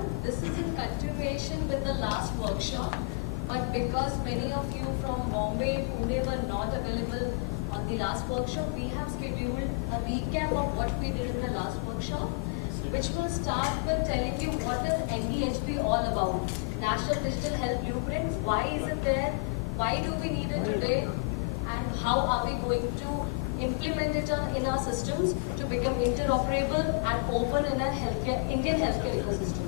everyone. This is in continuation with the last workshop, but because many of you from Bombay, Pune were not available on the last workshop, we have scheduled a recap of what we did in the last workshop, which will start with telling you what is NDHB all about. National Digital Health Blueprint, why is it there, why do we need it today, and how are we going to implement it in our systems to become interoperable and open in our Indian healthcare ecosystem.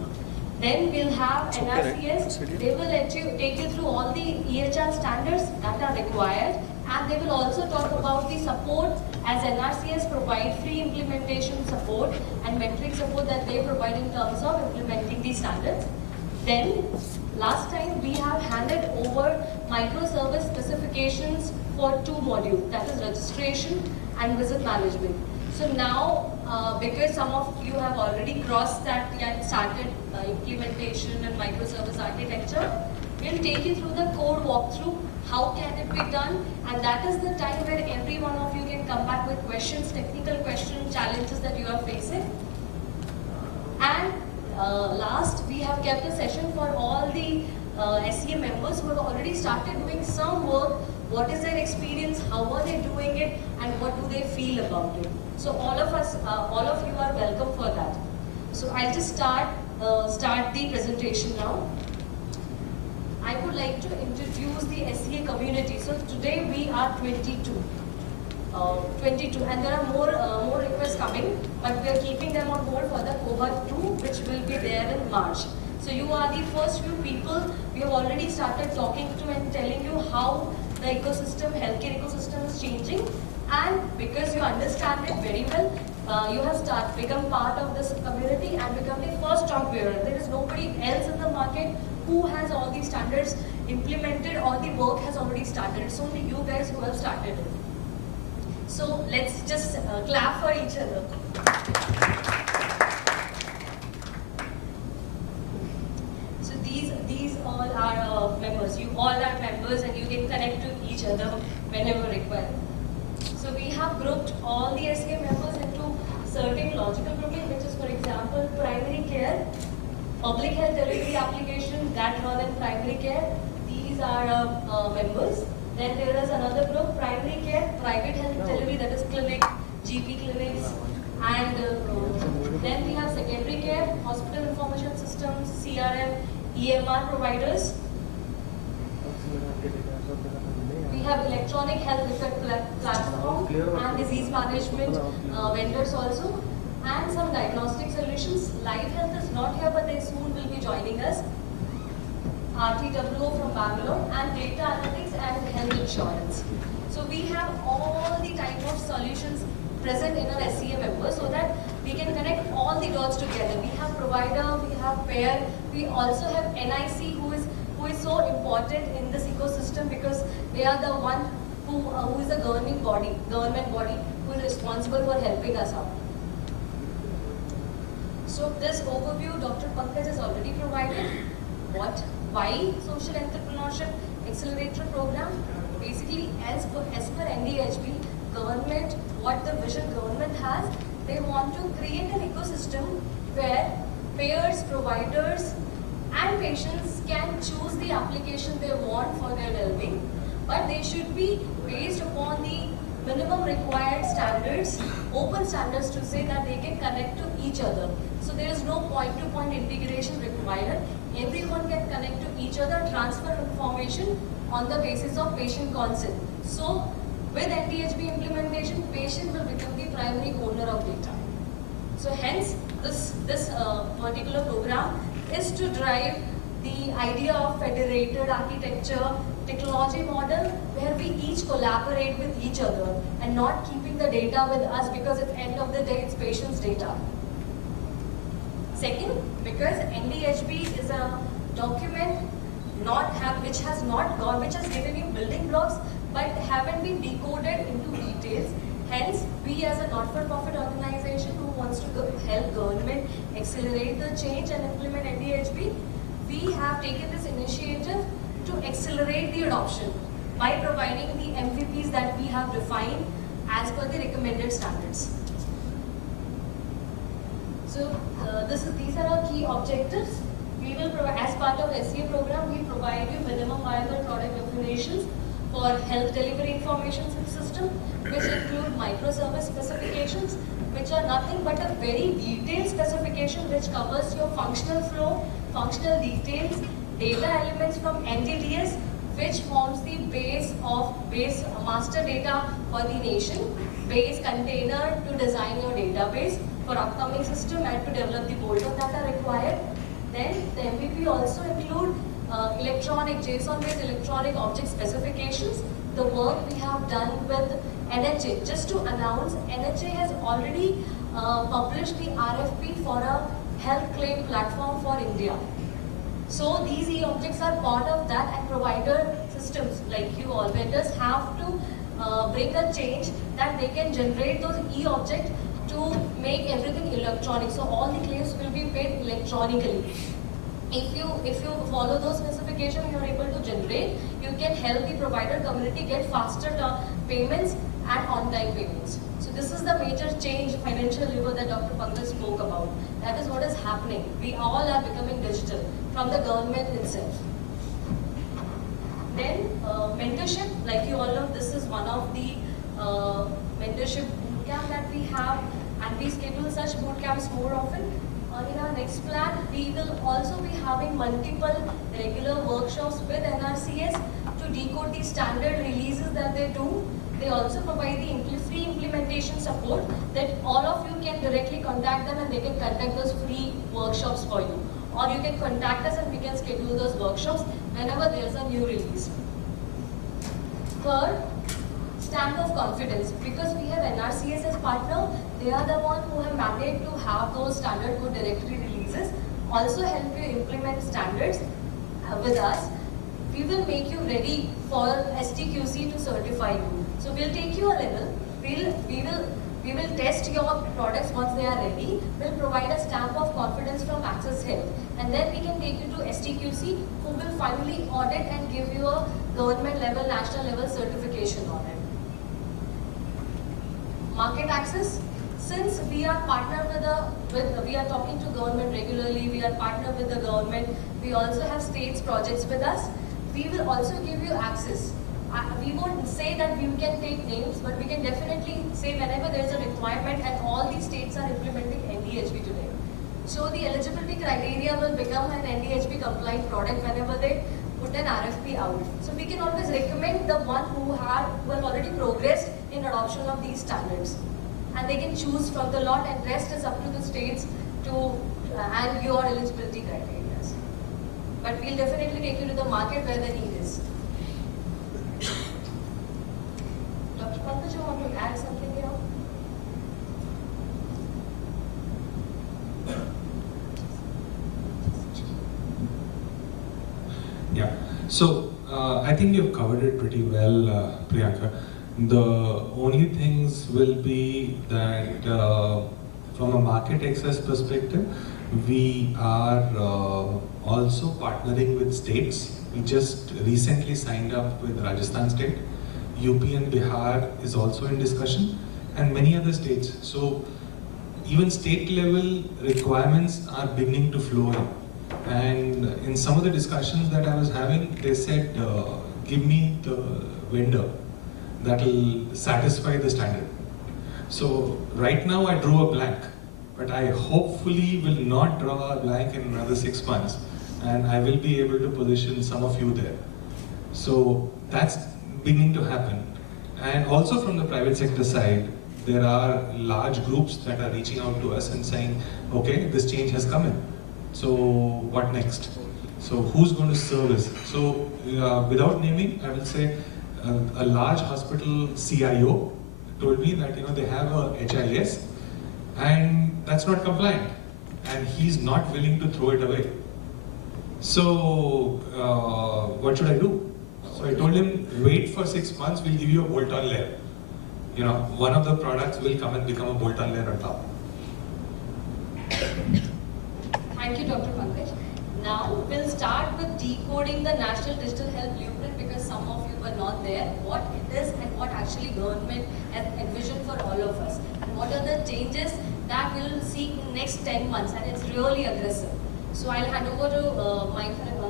Then we'll have NRCS. They will take you through all the EHR standards that are required, and they will also talk about the support as NRCS provide free implementation support and mentoring support that they provide in terms of implementing these standards. Then, last time we have handed over microservice specifications for 2 modules, that is registration and visit management. So now, because some of you have already crossed that and started implementation and microservice architecture, we'll take you through the code walkthrough, how can it be done, and that is the time where every one of you can come back with questions, technical questions, challenges that you are facing. And last, we have kept a session for all the SEA members who have already started doing some work. What is their experience, how are they doing it, and what do they feel about it? So all of you are welcome for that. So I'll just start the presentation now. I would like to introduce the SEA community. So today we are 22, and there are more requests coming, but we are keeping them on hold for the cohort 2, which will be there in March. So you are the first few people we have already started talking to and telling you how the ecosystem, healthcare ecosystem is changing, and because you understand it very well, you have become part of this community and become the first stock bearer. There is nobody else in the market who has all these standards implemented or the work has already started. It's only you guys who have started it. So let's just clap for each other. So these all are members. You all are members and you can connect to each other whenever required. So we have grouped all the SEA members into certain logical grouping, which is, for example, primary care, public health delivery application that run in primary care. These are members. Then there is another group, primary care, private health delivery, that is clinic, GP clinics, and then we have secondary care, hospital information systems, CRM, EMR providers. We have electronic health record platform and disease management vendors also, and some diagnostic solutions. Live Health is not here, but they soon will be joining us. RTWO from Bangalore, and data analytics and health insurance. So we have all the type of solutions present in our SEA members so that we can connect all the dots together. We have provider, we have payer, we also have NIC who is so important in this ecosystem because they are the one who is a government body who is responsible for helping us out. So this overview Dr. Pankaj has already provided. Why Social Entrepreneurship Accelerator Program? Basically, as per NDHB, government, what the vision government has, they want to create an ecosystem where payers, providers, and patients can choose the application they want for their well-being, but they should be based upon the minimum required standards, open standards to say that they can connect to each other. So there is no point-to-point integration required. Everyone can connect to each other, transfer information on the basis of patient consent. So with NDHB implementation, patient will become the primary owner of data. So hence, this particular program is to drive the idea of federated architecture, technology model where we each collaborate with each other and not keeping the data with us because at the end of the day, it's patient's data. Second, because NDHB is a document which has given you building blocks but haven't been decoded into details. Hence, we as a not-for-profit organization who wants to help government accelerate the change and implement NDHB, we have taken this initiative to accelerate the adoption by providing the MVPs that we have defined as per the recommended standards. So these are our key objectives. We will provide, as part of SCA program, we provide you minimum viable product definitions for health delivery information system, which include microservice specifications, which are nothing but a very detailed specification which covers your functional flow, functional details, data elements from NDDS, which forms the base master data for the nation, base container to design your database for upcoming system and to develop the bolt-on that are required. Then the MVP also include JSON-based electronic object specifications. The work we have done with NHA. Just to announce, NHA has already published the RFP for a health claim platform for India. So these e-objects are part of that, and provider systems like you all vendors have to bring a change that they can generate those e-objects to make everything electronic. So all the claims will be paid electronically. If you follow those specifications, you are able to generate, you can help the provider community get faster payments and on-time payments. So this is the major change, financial lever that Dr. Pankaj spoke about. That is what is happening. We all are becoming digital from the government itself. Then mentorship, like you all know, this is one of the mentorship bootcamp that we have, and we schedule such bootcamps more often. In our next plan, we will also be having multiple regular workshops with NRCS to decode the standard releases that they do. They also provide the free implementation support that all of you can directly contact them and they can conduct those free workshops for you. Or you can contact us and we can schedule those workshops whenever there is a new release. Third, stamp of confidence. Because we have NRCS as partner, they are the one who have mandated to have those standard code directory releases. Also help you implement standards with us. We will make you ready for STQC to certify you. So we'll take you a level. We will test your products once they are ready. We'll provide a stamp of confidence from Access Health, and then we can take you to STQC, who will finally audit and give you a government level, national level certification on it. Market access. Since we are partnered we are talking to government regularly, we are partnered with the government, we also have states projects with us. We will also give you access. We won't say that we can take names, but we can definitely say whenever there is a requirement, and all these states are implementing NDHB today. So the eligibility criteria will become an NDHB compliant product whenever they put an RFP out. So we can always recommend the one who have already progressed in adoption of these standards. And they can choose from the lot, and rest is up to the states to and your eligibility criteria. But we'll definitely take you to the market where the need is. Dr. Pankaj, you want to add something here? Yeah, so I think you've covered it pretty well, Priyanka. The only things will be that from a market access perspective, we are also partnering with states. We just recently signed up with Rajasthan state. UP and Bihar is also in discussion, and many other states. So even state level requirements are beginning to flow in. And in some of the discussions that I was having, they said, give me the vendor that will satisfy the standard. So right now I drew a blank, but I hopefully will not draw a blank in another 6 months, and I will be able to position some of you there. So that's beginning to happen. And also from the private sector side, there are large groups that are reaching out to us and saying, okay, this change has come in. So what next? So who's going to service? So without naming, I will say a large hospital CIO told me that they have a HIS and that's not compliant, and he's not willing to throw it away. So what should I do? So I told him, wait for 6 months, we'll give you a bolt-on layer. One of the products will come and become a bolt-on layer on top. Thank you, Dr. Pankaj. Now we'll start with decoding the National Digital Health Blueprint, because some of you were not there, what it is and what actually government has envisioned for all of us, and what are the changes that we'll see in next 10 months, and it's really aggressive. So I'll hand over to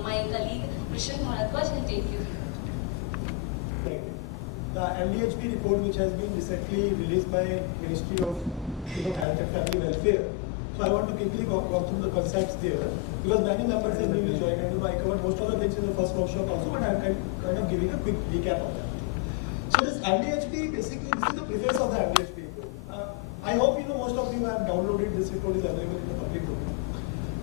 my colleague Krishan Bharadwaj. He'll take you through. Right. The MDHP report, which has been recently released by Ministry of Health and Family Welfare. So I want to quickly walk through the concepts there, because many members have newly joined, and I covered most of the things in the first workshop also, but I'm kind of giving a quick recap of that. So this MDHP, basically, this is the preface of the MDHP report. I hope most of you have downloaded this report, is available in the public domain.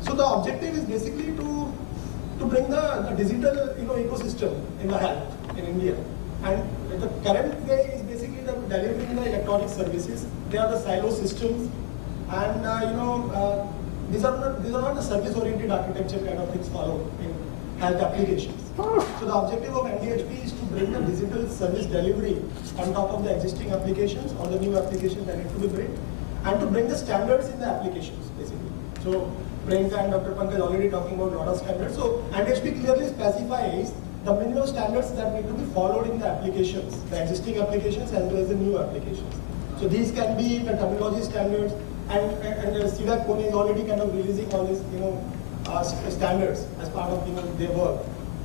So the objective is basically to bring the digital ecosystem in the health in India. And the current way is basically the delivering the electronic services. They are the silo systems, and these are not the service-oriented architecture kind of things followed in health applications. So the objective of MDHP is to bring the digital service delivery on top of the existing applications or the new applications that need to be built, and to bring the standards in the applications basically. So Priyanka and Dr. Pankaj already talking about a lot of standards. So MDHP clearly specifies the minimum standards that need to be followed in the applications, the existing applications as well as the new applications. So these can be the terminology standards, and CDAC Pune is already kind of releasing all these standards as part of their work,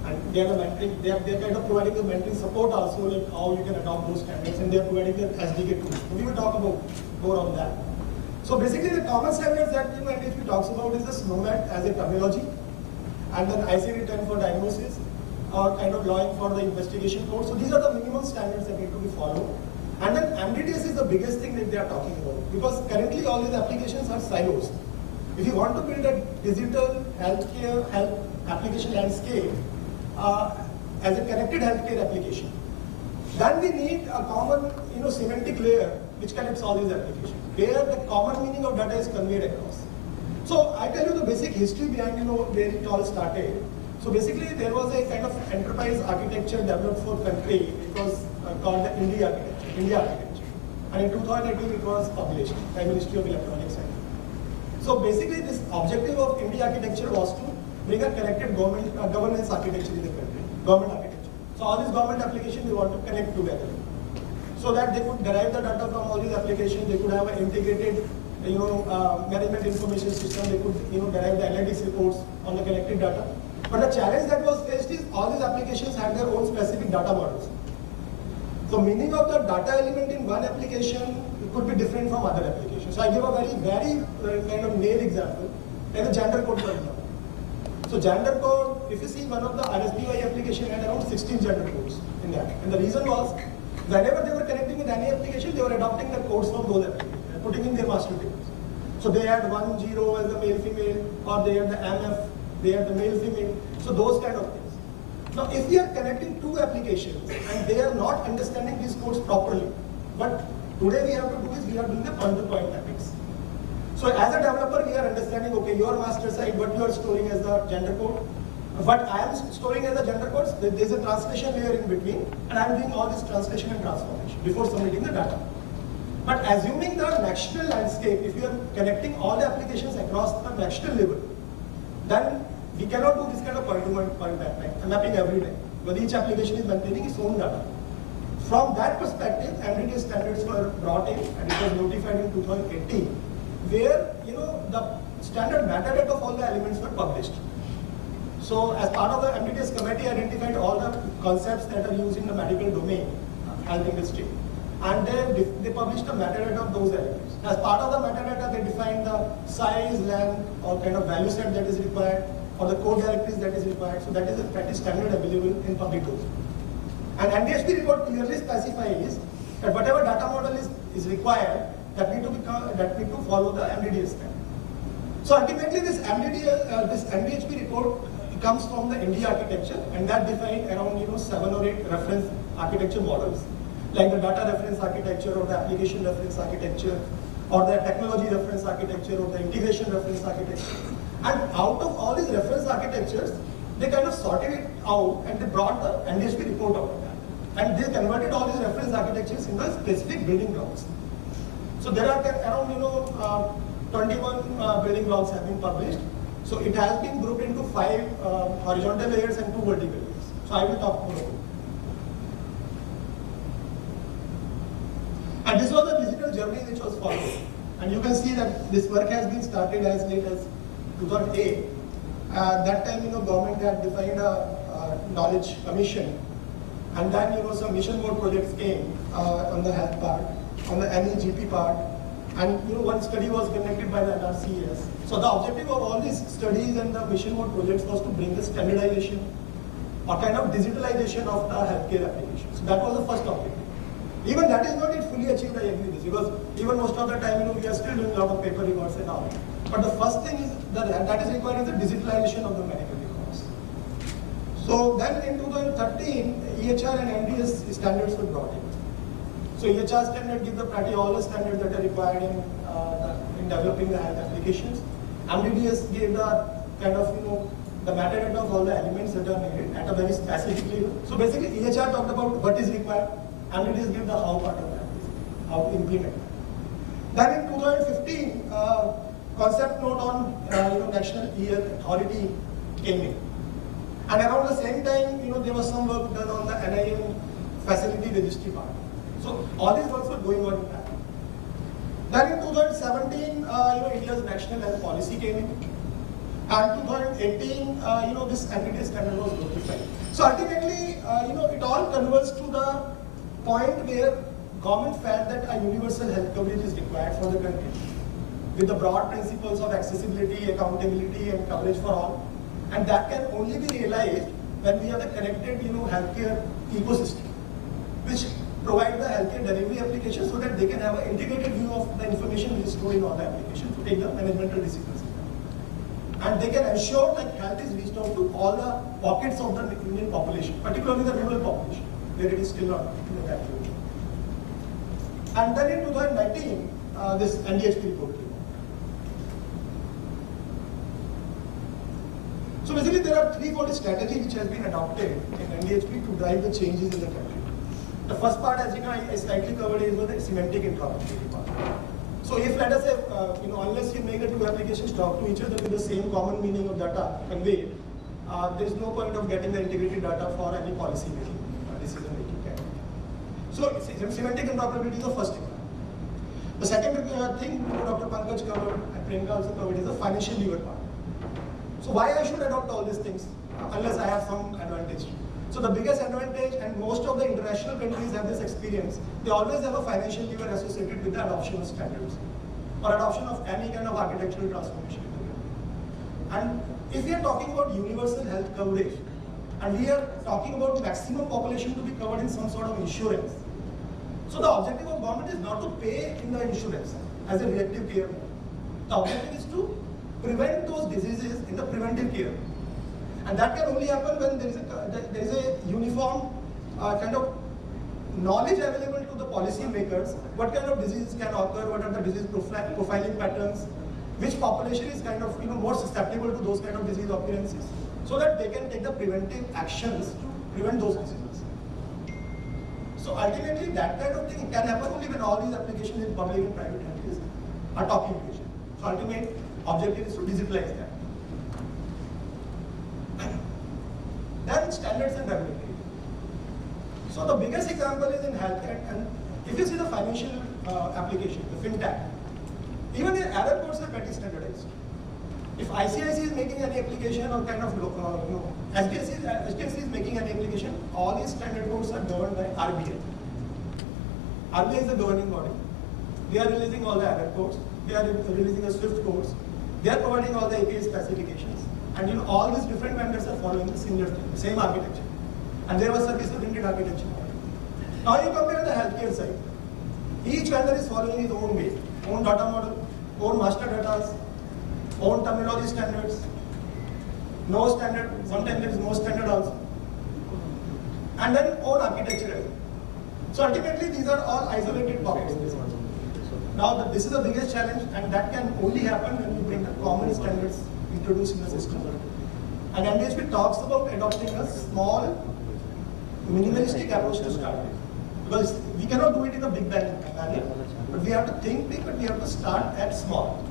and they are the mentoring. They are kind of providing the mentoring support also, like how you can adopt those standards, and they are providing the SDK tools. So we will talk about more on that. So basically, the common standards that MDHP talks about is the SNOMED as a terminology, and then ICD-10 for diagnosis, or kind of allowing for the investigation code. So these are the minimum standards that need to be followed. And then MDDS is the biggest thing that they are talking about, because currently all these applications are silos. If you want to build a digital health application landscape as a connected healthcare application, then we need a common semantic layer which connects all these applications, where the common meaning of data is conveyed across. So I tell you the basic history behind where it all started. So basically, there was a kind of enterprise architecture developed for country. It was called the India architecture. And in 2018, it was published by Ministry of Electronics. So basically, this objective of India architecture was to bring a connected governance architecture in the country, government architecture. So all these government applications, they want to connect together, so that they could derive the data from all these applications. They could have an integrated management information system. They could derive the analytics reports on the collected data. But the challenge that was faced is all these applications had their own specific data models. So meaning of the data element in one application could be different from other applications. So I give a very kind of nail example, like the gender code for example. So gender code, if you see, one of the RSBY application had around 16 gender codes in that. And the reason was, whenever they were connecting with any application, they were adopting the codes from those applications and putting in their master tables. So they had 10 as the male female, or they had the MF, they had the male female. So those kind of things. Now, if we are connecting two applications and they are not understanding these codes properly, but today we have to do is we are doing the point-to-point mappings. So as a developer, we are understanding, okay, your master side, what you are storing as the gender code, what I am storing as the gender codes, there is a translation layer in between, and I am doing all this translation and transformation before submitting the data. But assuming the national landscape, if you are connecting all the applications across the national level, then we cannot do this kind of point-to-point mapping every day, because each application is maintaining its own data. From that perspective, MDDS standards were brought in, and it was notified in 2018, where the standard metadata of all the elements were published. So as part of the MDDS committee identified all the concepts that are used in the medical domain, health industry, and they published the metadata of those elements. As part of the metadata, they defined the size, length, or kind of value set that is required, or the code directories that is required. So that is a pretty standard available in public domain. And MDHP report clearly specifies that whatever data model is required, that need to follow the MDDS standard. So ultimately, this MDHP report comes from the India architecture, and that defined around 7 or 8 reference architecture models, like the data reference architecture, or the application reference architecture, or the technology reference architecture, or the integration reference architecture. And out of all these reference architectures, they kind of sorted it out, and they brought the MDHP report out of that. And they converted all these reference architectures in the specific building blocks. So there are around 21 building blocks have been published. So it has been grouped into 5 horizontal layers and 2 vertical layers. So I will talk more about it. And this was the digital journey which was followed. And you can see that this work has been started as late as 2008. That time, government had defined a knowledge commission, and then, some mission mode projects came on the health part, on the NEGP part, and, one study was conducted by the NRCS. So the objective of all these studies and the mission mode projects was to bring the standardization or kind of digitalization of the healthcare applications. So that was the first objective. Even that is not yet fully achieved, I agree with this, because even most of the time, we are still doing a lot of paper records and all. But the first thing is that is required is the digitalization of the medical records. So then in 2013, EHR and MDS standards were brought in. So EHR standard gives the priority all the standards that are required in developing the health applications. MDDS gave the kind of, the metadata of all the elements that are needed at a very specific level. So basically EHR talked about what is required, MDDS gave the how part of that, how to implement. Then in 2015, concept note on National E-Health Authority came in. And around the same time, there was some work done on the NIM facility registry part. So all these works were going on in that. Then in 2017, India's National Health Policy came in. And 2018, this NDDS standard was notified. So ultimately, it all converges to the point where government felt that a universal health coverage is required for the country, with the broad principles of accessibility, accountability, and coverage for all. And that can only be realized when we have a connected, healthcare ecosystem, which provide the healthcare delivery applications so that they can have an integrated view of the information which is stored in all the applications to take the managemental decisions. And they can ensure that health is reached out to all the pockets of the Indian population, particularly the rural population, where it is still not that way. And then in 2019, this NDHP report came out. So basically there are three-fold strategy which has been adopted in NDHP to drive the changes in the country. The first part, as I slightly covered, is the semantic interoperability part. So if, let us say, unless you make the two applications talk to each other with the same common meaning of data conveyed, there is no point of getting the integrated data for any policy making, decision making. So semantic interoperability is the first thing. The second thing Dr. Pankaj covered and Priyanka also covered is the financial lever part. So why I should adopt all these things unless I have some advantage? So the biggest advantage, and most of the international countries have this experience, they always have a financial lever associated with the adoption of standards or adoption of any kind of architectural transformation. And if we are talking about universal health coverage, and we are talking about maximum population to be covered in some sort of insurance, so the objective of government is not to pay in the insurance as a reactive care. The objective is to prevent those diseases in the preventive care. And that can only happen when there is a uniform kind of knowledge available to the policy makers, what kind of diseases can occur, what are the disease profiling patterns, which population is kind of more susceptible to those kind of disease occurrences, so that they can take the preventive actions to prevent those diseases. So ultimately that kind of thing can happen only when all these applications in public and private health are talking to each other. So ultimate objective is to digitalize that. Then standards and regulatory. So the biggest example is in healthcare, and if you see the financial application, the fintech, even the error codes are pretty standardized. If ICICI is making any application or kind of HDFC is making any application, all these standard codes are governed by RBI. RBI is the governing body. They are releasing all the error codes. They are releasing the SWIFT codes. They are providing all the API specifications. And all these different vendors are following the similar thing, same architecture. And there was service-oriented architecture. Now you compare the healthcare side. Each vendor is following his own way, own data model, own master data, own terminology standards, no standard, sometimes there is no standard also. And then own architecture. So ultimately these are all isolated pockets. Now this is the biggest challenge, and that can only happen when you bring the common standards introduced in the system. And NDHP talks about adopting a small, minimalistic approach to start with. Because we cannot do it in a big bang manner, but we have to think big, but we have to start at small.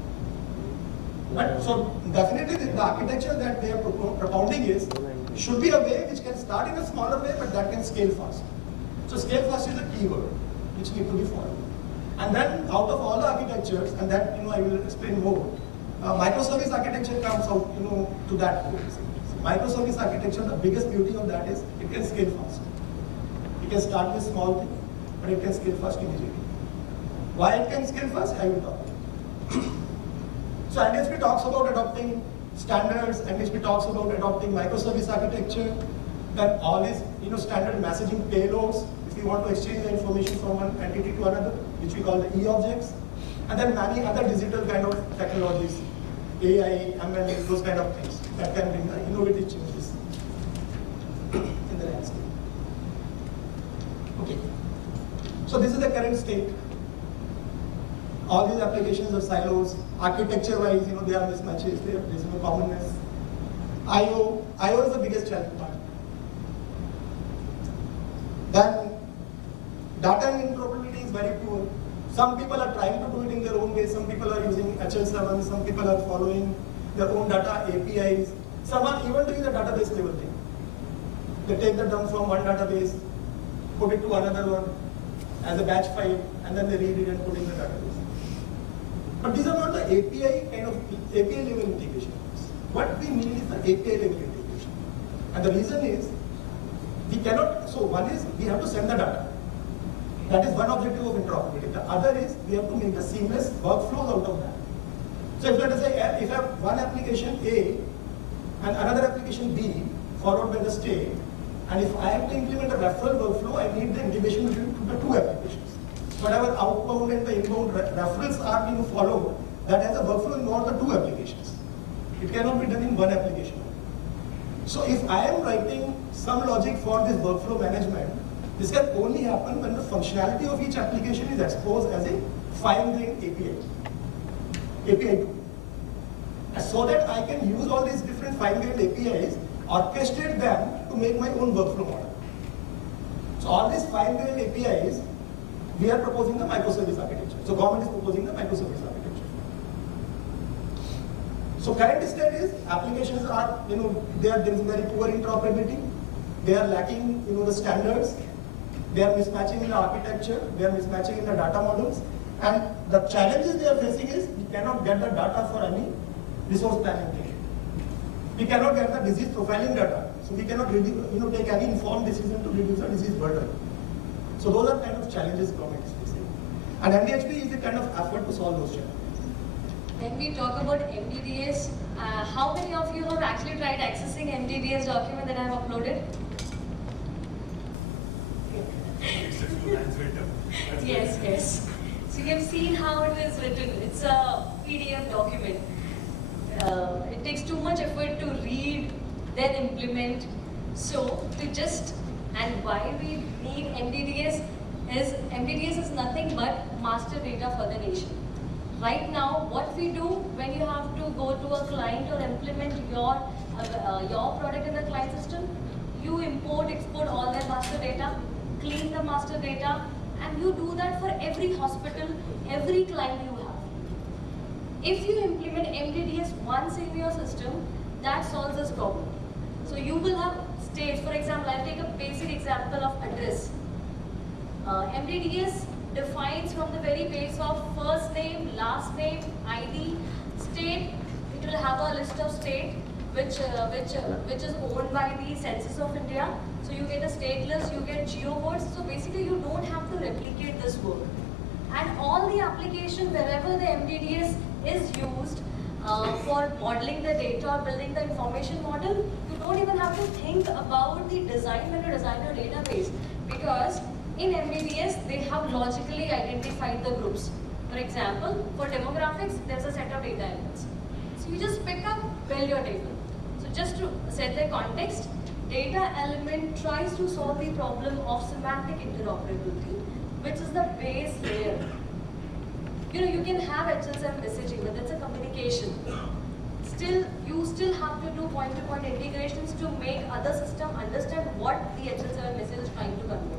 Right? So definitely the architecture that they are propounding should be a way which can start in a smaller way, but that can scale fast. So scale fast is a key word which need to be followed. And then out of all the architectures, and that I will explain more, Microservice architecture comes out, to that. Microservice architecture, the biggest beauty of that is it can scale fast. It can start with small things, but it can scale fast immediately. Why it can scale fast? I will talk. So NHP talks about adopting standards, NHP talks about adopting microservice architecture, then all is standard messaging payloads, if you want to exchange the information from one entity to another, which we call the e-objects, and then many other digital kind of technologies, AI, ML, those kind of things that can bring the innovative changes in the landscape. Okay. So this is the current state. All these applications are silos. Architecture-wise, they are mismatches. There's no commonness. I/O is the biggest challenge part. Then data interoperability is very poor. Some people are trying to do it in their own way. Some people are using HL7. Some people are following their own data APIs. Some are even doing the database level thing. They take the dump from one database, put it to another one as a batch file, and then they read it and put in the database. But these are not the API level integrations. What we need is the API level integration. And the reason is, we cannot, so one is we have to send the data. That is one objective of interoperability. The other is we have to make the seamless workflows out of that. So if let us say, if I have one application A and another application B followed by the state, and if I have to implement a referral workflow, I need the integration between the two applications. Whatever outbound and the inbound referrals are being followed, that has a workflow in all the two applications. It cannot be done in one application. So if I am writing some logic for this workflow management, this can only happen when the functionality of each application is exposed as a fine-grained API tool. So that I can use all these different fine-grained APIs, orchestrate them to make my own workflow model. So all these fine-grained APIs, we are proposing the microservice architecture. So government is proposing the microservice architecture. So current state is applications are, there is very poor interoperability. They are lacking, the standards. They are mismatching in the architecture. They are mismatching in the data models. And the challenges they are facing is we cannot get the data for any resource planning thing. We cannot get the disease profiling data. So we cannot take any informed decision to reduce the disease burden. So those are kind of challenges government is facing. And MDHP is a kind of effort to solve those challenges. When we talk about MDDS, how many of you have actually tried accessing MDDS document that I have uploaded? Yes. So you have seen how it is written. It's a PDF document. It takes too much effort to read, then implement. So and why we need MDDS is nothing but master data for the nation. Right now, what we do when you have to go to a client or implement your product in the client system, you import, export all their master data, clean the master data, and you do that for every hospital, every client you have. If you implement MDDS once in your system, that solves this problem. So you will have states, for example, I'll take a basic example of address. MDDS defines from the very base of first name, last name, ID, state. It will have a list of state which is owned by the Census of India. So you get a state list, you get geo codes. So basically you don't have to replicate this work. And all the application wherever the MDDS is used for modeling the data or building the information model, you don't even have to think about the design when you design your database, because in MDDS they have logically identified the groups. For example, for demographics, there's a set of data elements. So you just pick up, build your table. So just to set the context, data element tries to solve the problem of semantic interoperability, which is the base layer. You can have HL7 messaging, but that's a communication. You still have to do point-to-point integrations to make other system understand what the HL7 message is trying to convey.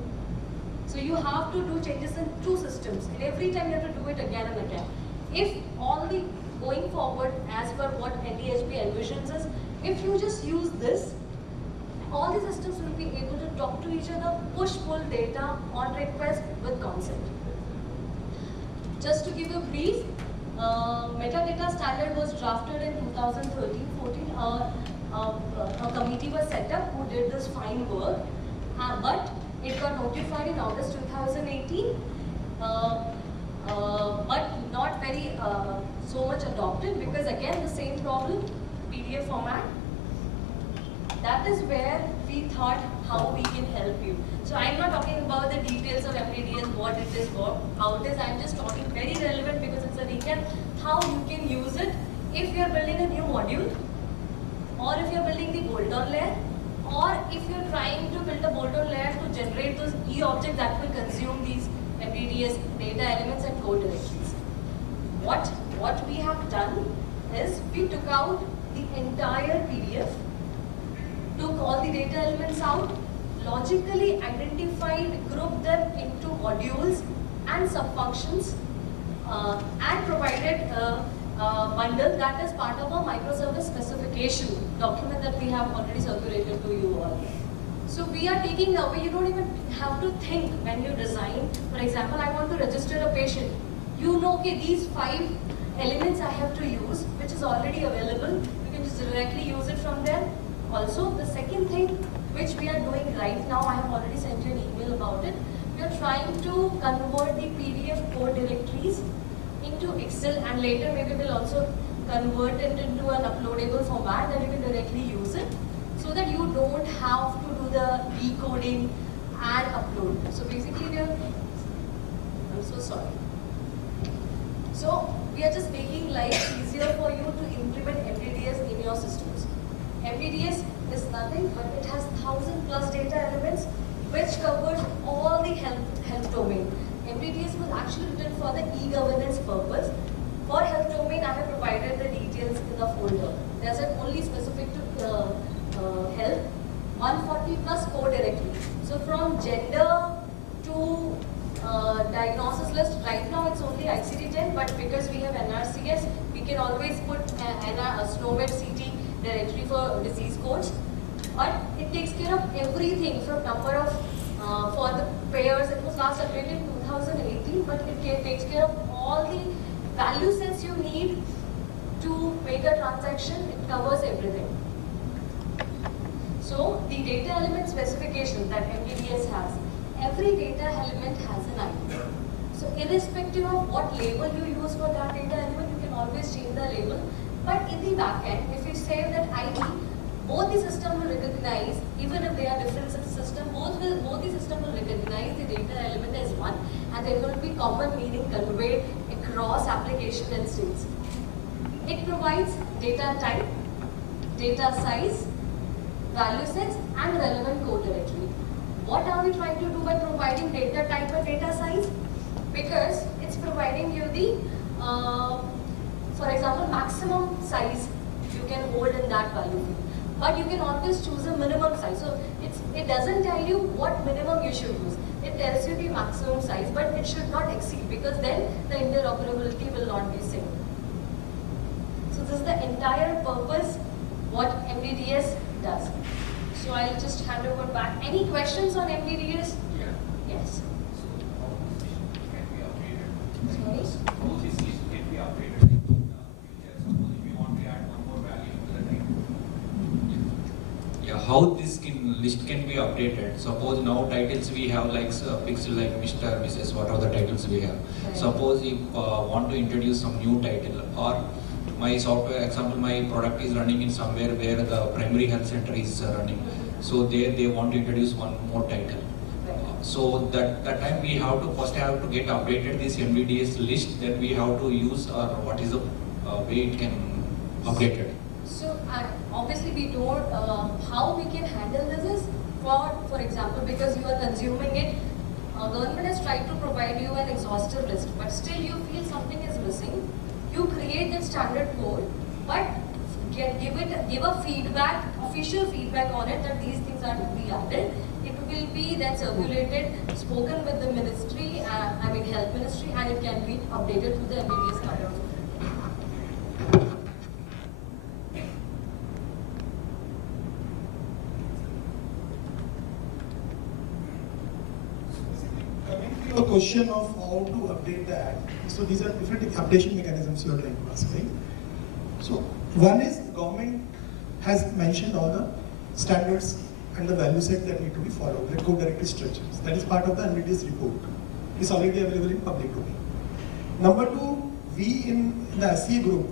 So you have to do changes in two systems, and every time you have to do it again and again. If all the going forward, as per what NDHP envisions is, if you just use this, all the systems will be able to talk to each other, push-pull data on request with consent. Just to give a brief, Metadata standard was drafted in 2013-14. A committee was set up who did this fine work, but it got notified in August 2018. But not very so much adopted because again the same problem, PDF format. That is where we thought how we can help you. So I'm not talking about the details of MDDS, what it is, how it is. I'm just talking very relevant because it's a recap, how you can use it if you're building a new module, or if you're building the bolt-on layer, or if you're trying to build a bolt-on layer to generate those e-objects that will consume these MDDS data elements and code directories. What we have done is we took out the entire PDF, took all the data elements out, logically identified, grouped them into modules and subfunctions, and provided a bundle that is part of a microservice specification document that we have already circulated to you all. So we are taking away, you don't even have to think when you design. For example, I want to register a patient. You know, okay, these 5 elements I have to use, which is already available. You can just directly use it from there. Also, the second thing which we are doing right now, I have already sent you an email about it. We are trying to convert the PDF code directories into Excel, and later maybe we'll also convert it into an uploadable format that you can directly use it, so that you don't have to do the decoding and upload. So basically we are, I'm so sorry. So we are just making life easier for you to implement MDDS in your systems. MDDS is nothing but it has 1,000+ data elements which covers all the health domain. MDDS was actually written for the e-governance purpose. For health domain, I have provided the details in the folder. There's an only specific to health, 140+ code directory. So from gender to diagnosis list, right now it's only ICD-10, but because we have NRCS, we can always put a SNOMED CT directory for disease codes. But it takes care of everything from number of, for the payers, it was last updated in 2018, but it takes care of all the value sets you need to make a transaction. It covers everything. So the data element specification that MDDS has, every data element has an ID. So irrespective of what label you use for that data element, you can always change the label. But in the backend, if you save that ID, both the system will recognize, even if they are different systems, both the system will recognize the data element as one, and there will be common meaning conveyed across application and states. It provides data type, data size, value sets, and relevant code directory. What are we trying to do by providing data type and data size? Because it's providing you the, for example, maximum size you can hold in that value field. But you can always choose a minimum size. So it doesn't tell you what minimum you should use. It tells you the maximum size, but it should not exceed, because then the interoperability will not be same. So this is the entire purpose what MDDS does. So I'll just hand over back. Any questions on MDDS? Yeah. Yes. So how this can be updated? Sorry? How this list can be updated in future? Suppose if you want to add one more value to the title. Yeah, how this list can be updated. Suppose now titles we have like fixed like Mr., Mrs., what are the titles we have. Right. Suppose if want to introduce some new title, or my software, example, my product is running in somewhere where the primary health center is running. So there they want to introduce one more title. So that time we have to first have to get updated this MDDS list, then we have to use, or what is the way it can update it. So obviously we don't, how we can handle this is, for example, because you are consuming it, government has tried to provide you an exhaustive list, but still you feel something is missing. You create that standard code, but give a feedback, official feedback on it that these things are to be added. It will be then circulated, spoken with the ministry, health ministry, and it can be updated through the MDDS calendar. Coming to your question of how to update the act. So these are different updation mechanisms you are trying to ask, right? So one is the government has mentioned all the standards and the value set that need to be followed, like code directive structures. That is part of the NVDS report. It's already available in public domain. Number two, we in the SCA group,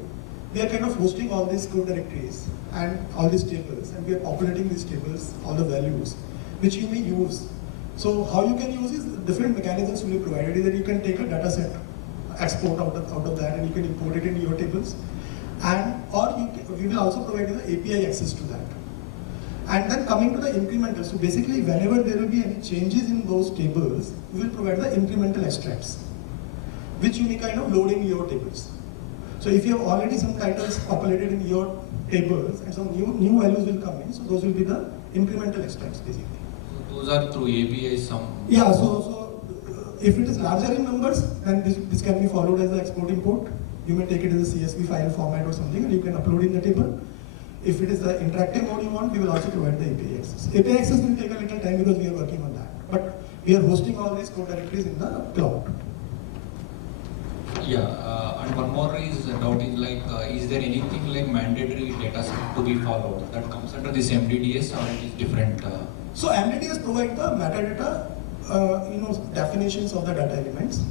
we are kind of hosting all these code directories and all these tables, and we are populating these tables, all the values, which you may use. So how you can use is different mechanisms will be provided. Either you can take a data set, export out of that, and you can import it into your tables, and we will also provide you the API access to that. And then coming to the incremental, so basically whenever there will be any changes in those tables, we will provide the incremental extracts, which you may kind of load in your tables. So if you have already some titles populated in your tables and some new values will come in, so those will be the incremental extracts basically. So those are through APIs some. Yeah, so if it is larger in numbers, then this can be followed as the export import. You may take it as a CSV file format or something, and you can upload in the table. If it is the interactive mode you want, we will also provide the API access. API access will take a little time because we are working on that. But we are hosting all these code directories in the cloud. Yeah, and one more is doubt is like, is there anything like mandatory data set to be followed that comes under this MDDS, or it is different? So MDDS provide the metadata, definitions of the data elements.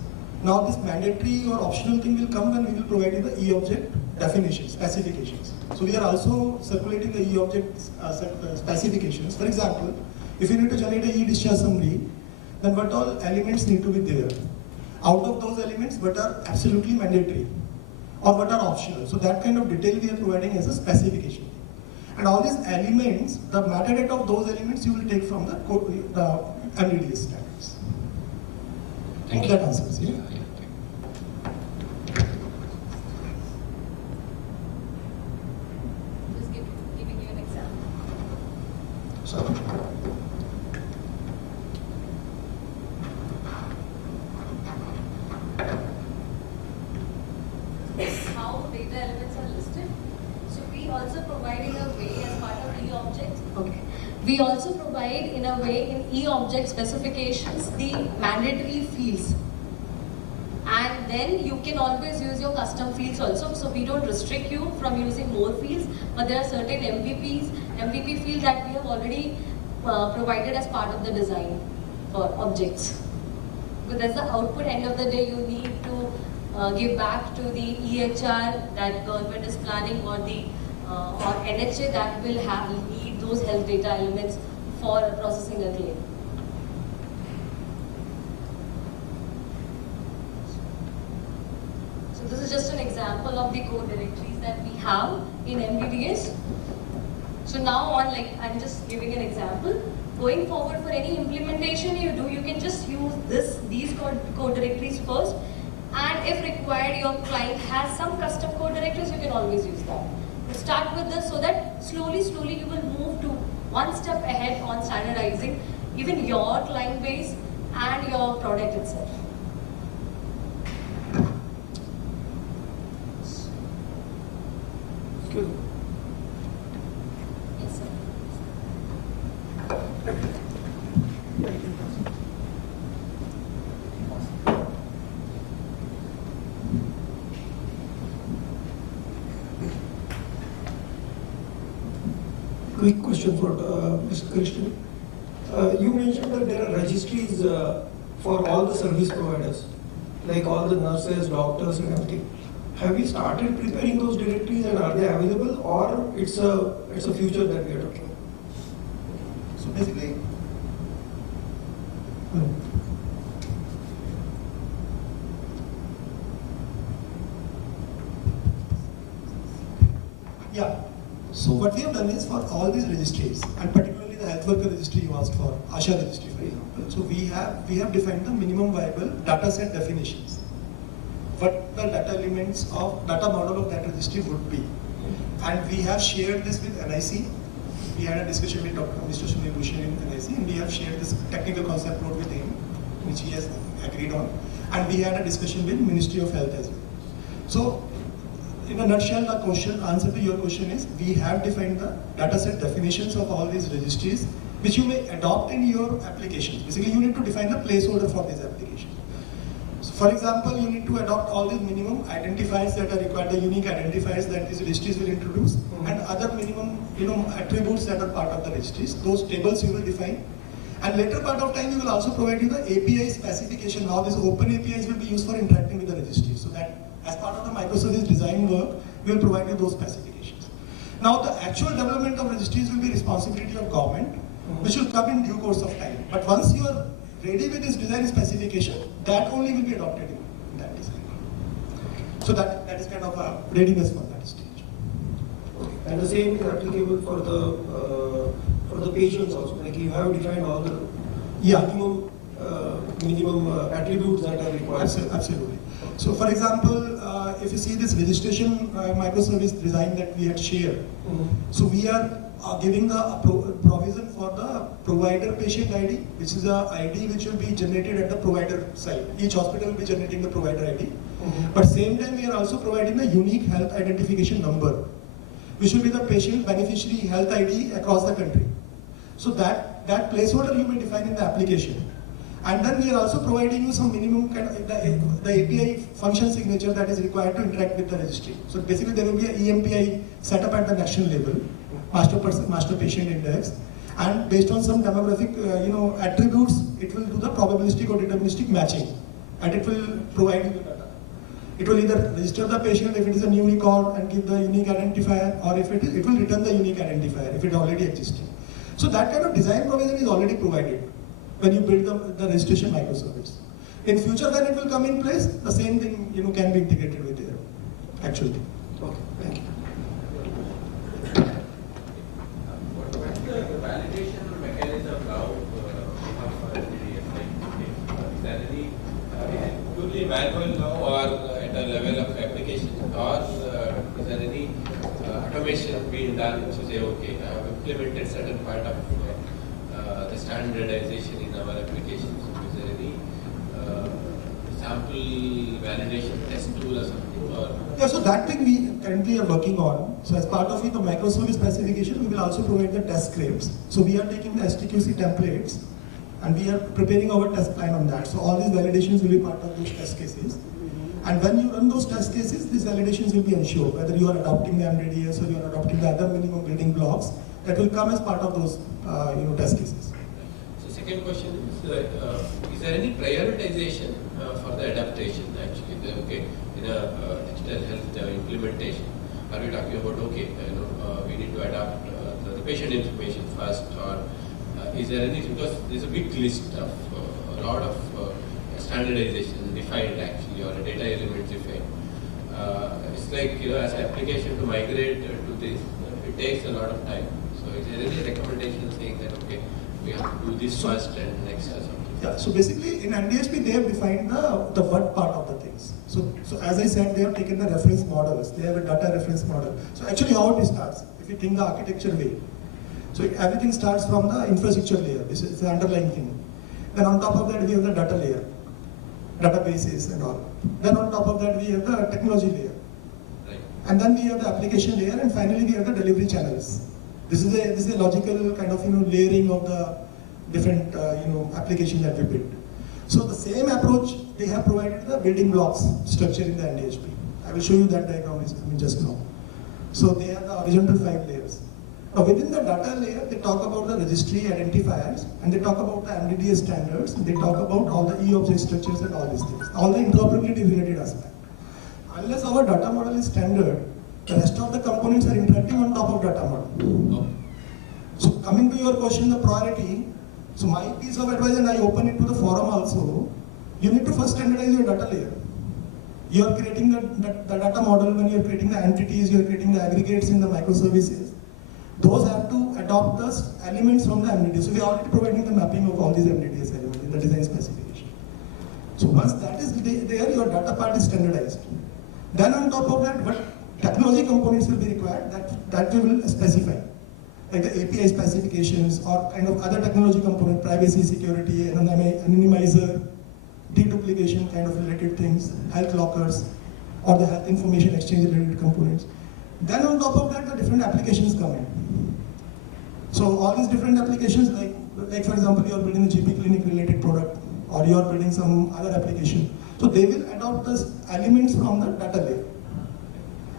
Now this mandatory or optional thing will come when we will provide you the e-object definitions, specifications. So we are also circulating the e-object specifications. For example, if you need to generate a e-discharge summary, then what all elements need to be there? Out of those elements, what are absolutely mandatory or what are optional? So that kind of detail we are providing as a specification. And all these elements, the metadata of those elements you will take from the MDDS standards. Thank Hope you. that answers, yeah? Thank you. Just giving you an example. So, How data elements are listed. So we also provide in a way as part of e-objects. Okay. We also provide in a way in e-object specifications the mandatory fields. And then you can always use your custom fields also. So we don't restrict you from using more fields, but there are certain MVP fields that we have already provided as part of the design for objects. Because that's the output. End of the day, you need to give back to the EHR that government is planning, or the or NHA that will need those health data elements for processing a claim. So this is just an example of the code directories that we have in MDDS. So now on, like, I'm just giving an example. Going forward, for any implementation you do, you can just use these code directories first. And if required, your client has some custom code directories, you can always use that. But start with this so that slowly you will move to one step ahead on standardizing even your client base and your product itself. excuse me. Yes, sir. Quick question for Mr. Krishnan. You mentioned that there are registries for all the service providers, like all the nurses, doctors, and everything. Have we started preparing those directories, and are they available, or it's a future that we are talking about? So basically, yeah. So what we have done is for all these registries, and particularly the health worker registry you asked for, ASHA registry for example. So we have defined the minimum viable data set definitions. What the data elements of data model of that registry would be. And we have shared this with NIC. We had a discussion with Mr. Sunil Bhushan in NIC, and we have shared this technical concept note with him, which he has agreed on. And we had a discussion with Ministry of Health as well. So, in a nutshell, the answer to your question is, we have defined the dataset definitions of all these registries, which you may adopt in your applications. Basically, you need to define the placeholder for these applications. For example, you need to adopt all these minimum identifiers that are required, the unique identifiers that these registries will introduce, and other minimum attributes that are part of the registries. Those tables you will define. And later part of time, we will also provide you the API specification. How these open APIs will be used for interacting with the registry. So that as part of the microservice design work, we will provide you those specifications. Now, the actual development of registries will be responsibility of government, which will come in due course of time. But once you are ready with this design specification, that only will be adopted in that design. So that is kind of a readiness for that stage. And the same is applicable for the patients also. Like you have defined all the Yeah. minimum attributes that are required. Absolutely. So for example, if you see this registration microservice design that we had shared, so we are giving the provision for the provider patient ID, which is a ID which will be generated at the provider side. Each hospital will be generating the provider ID. But same time we are also providing the unique health identification number, which will be the patient beneficiary health ID across the country. So that placeholder you may define in the application. And then we are also providing you some minimum kind of the API function signature that is required to interact with the registry. So basically there will be an EMPI set up at the national level, master patient index, and based on some demographic attributes, it will do the probabilistic or deterministic matching, and it will provide you the data. It will either register the patient if it is a new record and give the unique identifier, or if it will return the unique identifier if it already existing. So that kind of design provision is already provided when you build the registration microservice. In future, when it will come in place, the same thing can be integrated with there, actually. Okay, thank you. What's the validation mechanism now of LDDS? Is there any, is it purely manual now or at a level of application, or is there any automation being done to say, okay, I have implemented certain part of the standardization in our applications? Is there any sample validation test tool or something? Or Yeah, so that thing we currently are working on. So as part of the microservice specification, we will also provide the test scripts. So we are taking the STQC templates and we are preparing our test plan on that. So all these validations will be part of those test cases. And when you run those test cases, these validations will be ensured, whether you are adopting the MDDS or you are adopting the other minimum building blocks that will come as part of those test cases. So second question is there any prioritization for the adaptation actually? Okay, in a digital health implementation, are we talking about okay, we need to adapt the patient information first, or is there any, because there's a big list of a lot of standardization defined actually, or data elements defined. It's like as an application to migrate to this, it takes a lot of time. So is there any recommendation saying that okay, we have to do this first and next or something? Yeah, so basically in NDSP they have defined the what part of the things. So as I said, they have taken the reference models, they have a data reference model. So actually how it starts, if you think the architecture way. So everything starts from the infrastructure layer, this is the underlying thing. Then on top of that we have the data layer, databases and all. Then on top of that we have the technology layer. Right. And then we have the application layer, and finally we have the delivery channels. This is a logical kind of layering of the different application that we build. So the same approach they have provided the building blocks structure in the NDHP. I will show you that diagram just now. So they have the horizontal 5 layers. Now within the data layer, they talk about the registry identifiers, and they talk about the MDDS standards, and they talk about all the e-object structures and all these things, all the interoperability related aspect. Unless our data model is standard, the rest of the components are interacting on top of data model. So coming to your question, the priority, so my piece of advice, and I open it to the forum also, you need to first standardize your data layer. You are creating the data model, when you are creating the entities, you are creating the aggregates in the microservices. Those have to adopt the elements from the MDDS. So we are already providing the mapping of all these MDDS elements in the design specification. So once that is there, your data part is standardized. Then on top of that, what technology components will be required, that we will specify. Like the API specifications or kind of other technology component, privacy, security, anonymizer, deduplication kind of related things, health lockers, or the health information exchange related components. Then on top of that, the different applications come in. So all these different applications, like for example, you are building a GP clinic related product, or you are building some other application. So they will adopt the elements from the data layer.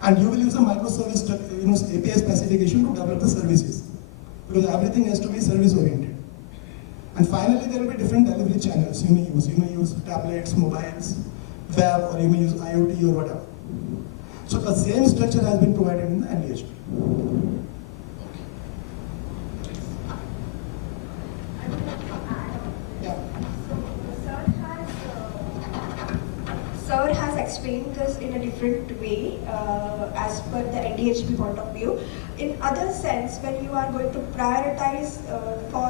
And you will use a microservice API specification to develop the services. Because everything has to be service oriented. And finally, there will be different delivery channels you may use. You may use tablets, mobiles, web, or you may use IoT or whatever. So the same structure has been provided in the NDHP. Yeah. Sir has explained this in a different way as per the NDHP point of view. In other sense, when you are going to prioritize for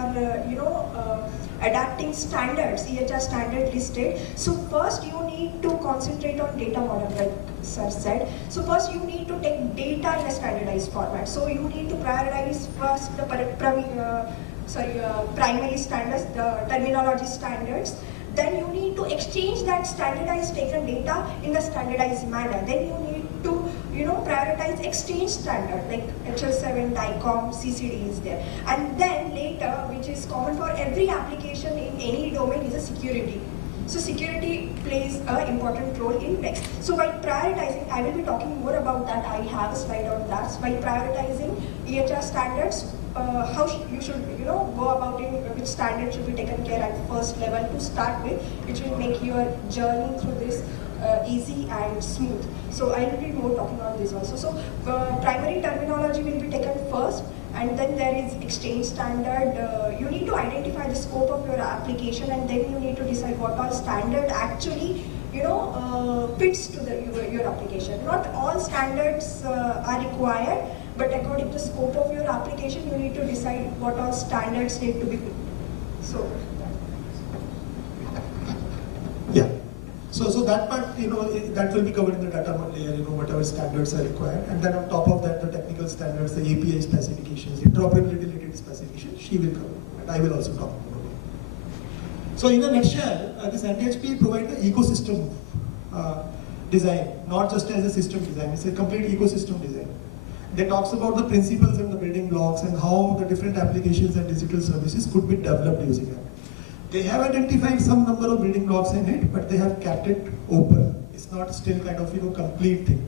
adapting standards, EHR standard listed, so first you need to concentrate on data model, like Sir said. So first you need to take data in a standardized format. So you need to prioritize first the primary standards, the terminology standards. Then you need to exchange that standardized taken data in the standardized manner. Then you need to, prioritize exchange standard like HL7, DICOM, CCD is there. And then later, which is common for every application in any domain, is a security. So security plays an important role in next. So by prioritizing, I will be talking more about that. I have a slide on that. So by prioritizing EHR standards, how you should go about it, which standard should be taken care at first level to start with, which will make your journey through this easy and smooth. So I will be more talking on this also. So primary terminology will be taken first, and then there is exchange standard. You need to identify the scope of your application, and then you need to decide what all standard actually fits to your application. Not all standards are required, but according to the scope of your application, you need to decide what all standards need to be put. So Yeah. So that part, that will be covered in the data layer, whatever standards are required. And then on top of that, the technical standards, the API specifications, interoperability related specifications, she will cover. And I will also talk about it. So in a nutshell, this NDHP provides the ecosystem design, not just as a system design, it's a complete ecosystem design. They talks about the principles and the building blocks and how the different applications and digital services could be developed using it. They have identified some number of building blocks in it, but they have kept it open. It's not still kind of complete thing.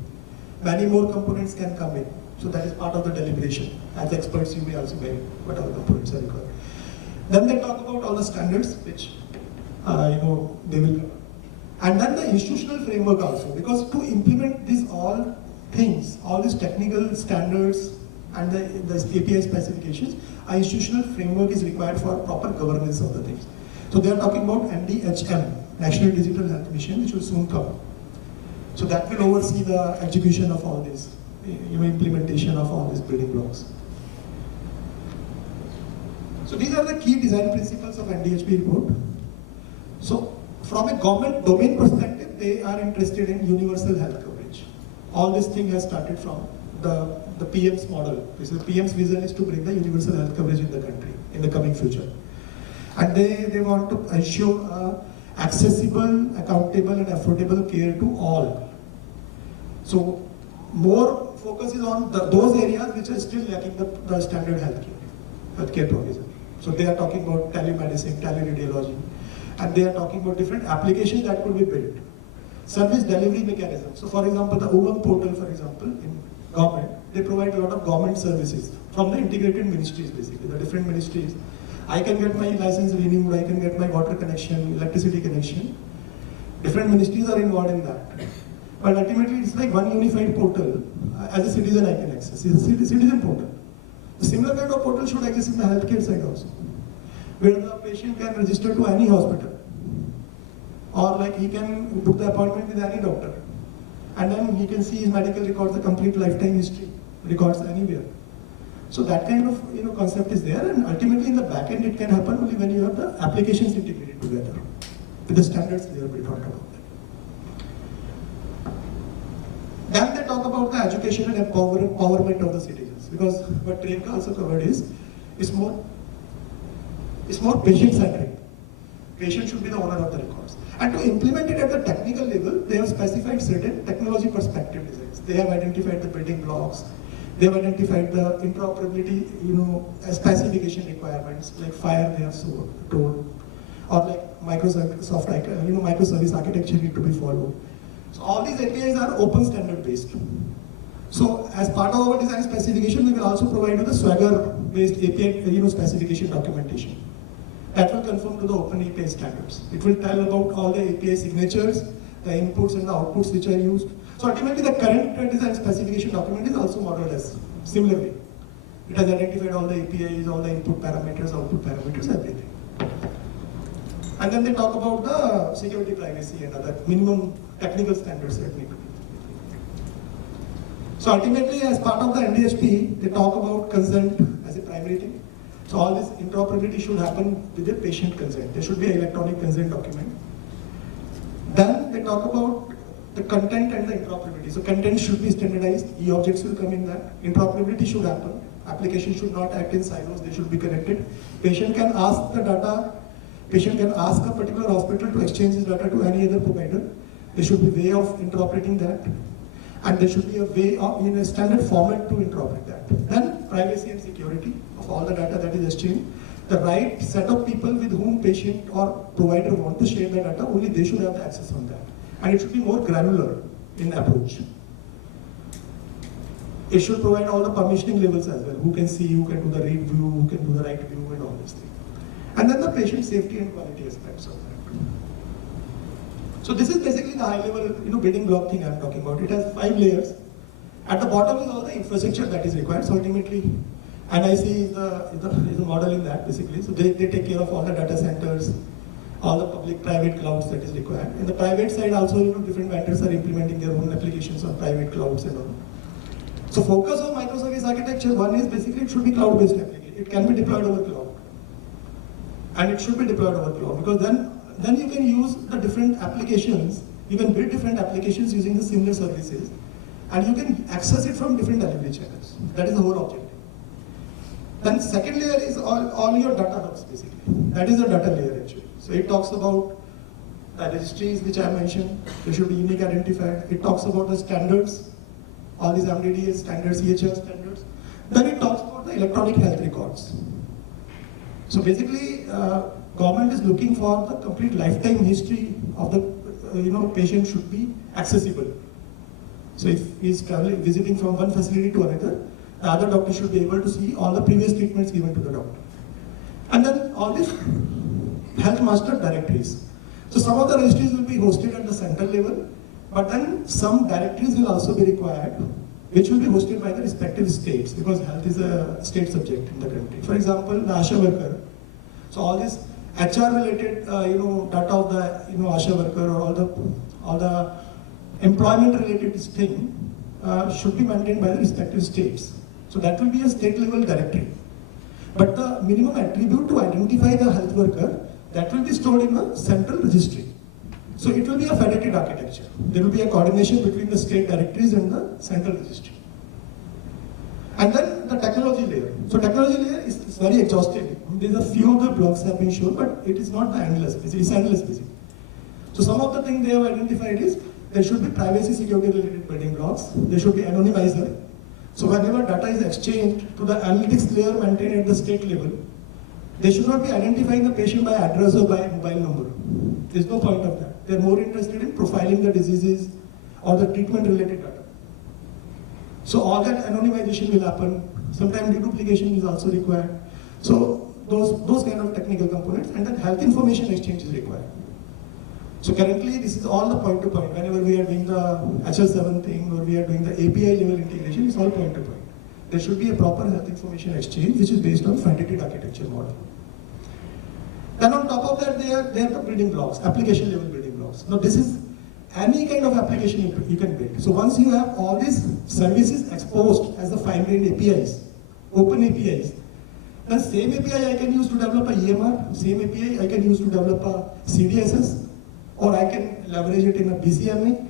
Many more components can come in. So that is part of the deliberation. As experts, you may also vary what other components are required. Then they talk about all the standards, which they will cover. And then the institutional framework also, because to implement these all things, all these technical standards and the API specifications, an institutional framework is required for proper governance of the things. So they are talking about NDHM, National Digital Health Mission, which will soon come. So that will oversee the execution of all this, implementation of all these building blocks. So these are the key design principles of NDHP report. So from a government domain perspective, they are interested in universal health coverage. All this thing has started from the PM's model. This is PM's vision is to bring the universal health coverage in the country in the coming future. And they want to ensure accessible, accountable and affordable care to all. So more focus is on those areas which are still lacking the standard healthcare provision. So they are talking about telemedicine, teleradiology, and they are talking about different applications that could be built. Service delivery mechanism. So for example, the Umang portal, for example, in government, they provide a lot of government services from the integrated ministries, basically, the different ministries. I can get my license renewed, I can get my water connection, electricity connection. Different ministries are involved in that. But ultimately, it's like one unified portal. As a citizen, I can access. It's a citizen portal. The similar kind of portal should exist in the healthcare side also, where the patient can register to any hospital, or like he can book the appointment with any doctor, and then he can see his medical records, the complete lifetime history records anywhere. So that kind of concept is there, and ultimately in the back end it can happen only when you have the applications integrated together with the standards they have been talked about. Then they talk about the education and empowerment of the citizens, because what Priyanka also covered is more patient-centric. Patient should be the owner of the records. And to implement it at the technical level, they have specified certain technology perspective designs. They have identified the building blocks. They have identified the interoperability, specification requirements, like FHIR they have so told, or like microservice architecture need to be followed. So all these APIs are open standard based. So as part of our design specification, we will also provide you the Swagger based API specification documentation. That will conform to the open API standards. It will tell about all the API signatures, the inputs and the outputs which are used. So ultimately the current design specification document is also modeled as similarly. It has identified all the APIs, all the input parameters, output parameters, everything. And then they talk about the security, privacy and other minimum technical standards that need to be. So ultimately, as part of the NDHP, they talk about consent as a primary thing. So all this interoperability should happen with a patient consent. There should be an electronic consent document. Then they talk about the content and the interoperability. So content should be standardized, e-objects will come in that. Interoperability should happen. Application should not act in silos, they should be connected. Patient can ask the data, patient can ask a particular hospital to exchange his data to any other provider. There should be a way of interoperating that. And there should be a way of, in a standard format to interoperate that. Then privacy and security of all the data that is exchanged. The right set of people with whom patient or provider want to share the data, only they should have the access on that. And it should be more granular in approach. It should provide all the permissioning levels as well. Who can see, who can do the read view, who can do the write view and all these things. And then the patient safety and quality aspects of that. So this is basically the high level building block thing I'm talking about. It has 5 layers. At the bottom is all the infrastructure that is required. So ultimately, NIC is the model in that basically. So they take care of all the data centers, all the public private clouds that is required. In the private side also, different vendors are implementing their own applications on private clouds and all. So focus on microservice architecture, one is basically it should be cloud-based application. It can be deployed over cloud. And it should be deployed over cloud because then you can use the different applications, you can build different applications using the similar services and you can access it from different delivery channels. That is the whole objective. Then second layer is all your data hubs basically. That is the data layer actually. So it talks about the registries which I mentioned, they should be unique identified. It talks about the standards, all these MDDA standards, EHR standards. Then it talks about the electronic health records. So basically, government is looking for the complete lifetime history of the patient should be accessible. So if he is traveling, visiting from one facility to another, the other doctor should be able to see all the previous treatments given to the doctor. And then all these health master directories. So some of the registries will be hosted at the central level, but then some directories will also be required, which will be hosted by the respective states, because health is a state subject in the country. For example, the ASHA worker. So all this HR related, data of the ASHA worker or all the employment related thing should be maintained by the respective states. So that will be a state level directory. But the minimum attribute to identify the health worker, that will be stored in a central registry. So it will be a federated architecture. There will be a coordination between the state directories and the central registry. And then the technology layer. So technology layer is very exhaustive. There's a few of the blocks have been shown, but it is not the endless. It's endless basically. So some of the things they have identified is there should be privacy security related building blocks. There should be anonymizer. So whenever data is exchanged to the analytics layer maintained at the state level, they should not be identifying the patient by address or by mobile number. There's no point of that. They're more interested in profiling the diseases or the treatment related data. So all that anonymization will happen. Sometimes deduplication is also required. So those kind of technical components, and then health information exchange is required. So currently this is all the point to point. Whenever we are doing the HL7 thing or we are doing the API level integration, it's all point to point. There should be a proper health information exchange which is based on federated architecture model. Then on top of that, they are the building blocks, application level building blocks. Now this is any kind of application you can build. So once you have all these services exposed as the fine-grained APIs, open APIs, the same API I can use to develop a EMR, same API I can use to develop a CDSS, or I can leverage it in a BCMA,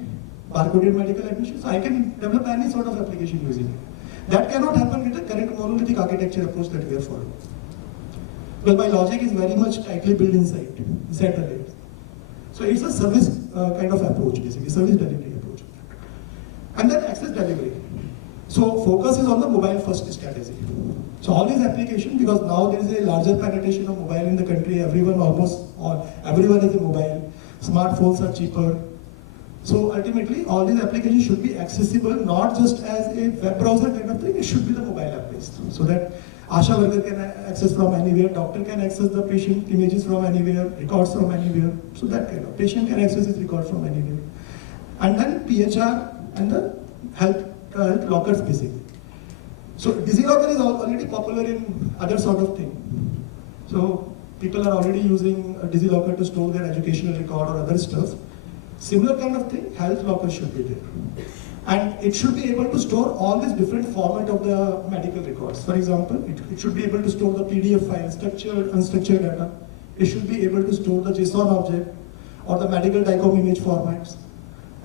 barcoded medical admission. So I can develop any sort of application using it. That cannot happen with the current monolithic architecture approach that we are following. Well, my logic is very much tightly built inside the layers. So it's a service kind of approach, basically, service delivery approach. And then access delivery. So focus is on the mobile first strategy. So all these applications, because now there is a larger penetration of mobile in the country, everyone is a mobile, smartphones are cheaper. So ultimately, all these applications should be accessible not just as a web browser kind of thing, it should be the mobile app based. So that ASHA worker can access from anywhere, doctor can access the patient images from anywhere, records from anywhere. So that kind of patient can access his record from anywhere. And then PHR and the health lockers basically. So DigiLocker is already popular in other sort of thing. So people are already using DigiLocker to store their educational record or other stuff. Similar kind of thing, health locker should be there. And it should be able to store all these different format of the medical records. For example, it should be able to store the PDF file, structured, unstructured data. It should be able to store the JSON object or the medical DICOM image formats.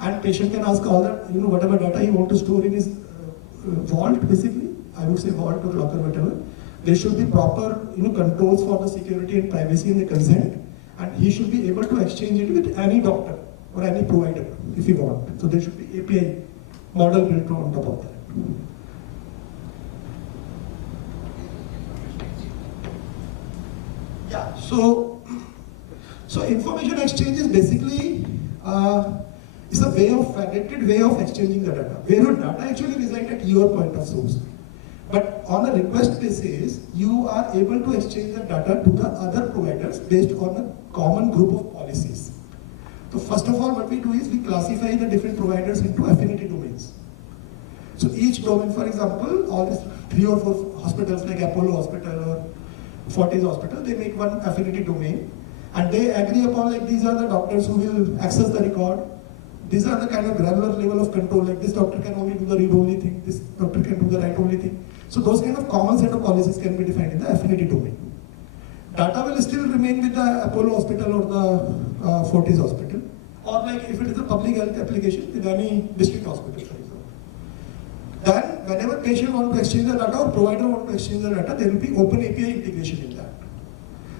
And patient can ask all that, whatever data he want to store in his vault, basically. I would say vault or locker, whatever. There should be proper, controls for the security and privacy and the consent. And he should be able to exchange it with any doctor or any provider if he want. So there should be API model built on top of that. Yeah. So information exchange is basically it's a federated way of exchanging the data, where your data actually resides at your point of source. But on a request basis, you are able to exchange the data to the other providers based on a common group of policies. So first of all, what we do is we classify the different providers into affinity domains. So each domain, for example, all these 3 or 4 hospitals like Apollo Hospital or Fortis Hospital, they make one affinity domain and they agree upon like these are the doctors who will access the record. These are the kind of granular level of control, like this doctor can only do the read-only thing, this doctor can do the write-only thing. So those kind of common set of policies can be defined in the affinity domain. Data will still remain with the Apollo Hospital or the Fortis Hospital, or like if it is a public health application with any district hospital, for example. Then whenever patient want to exchange the data or provider want to exchange the data, there will be open API integration in that.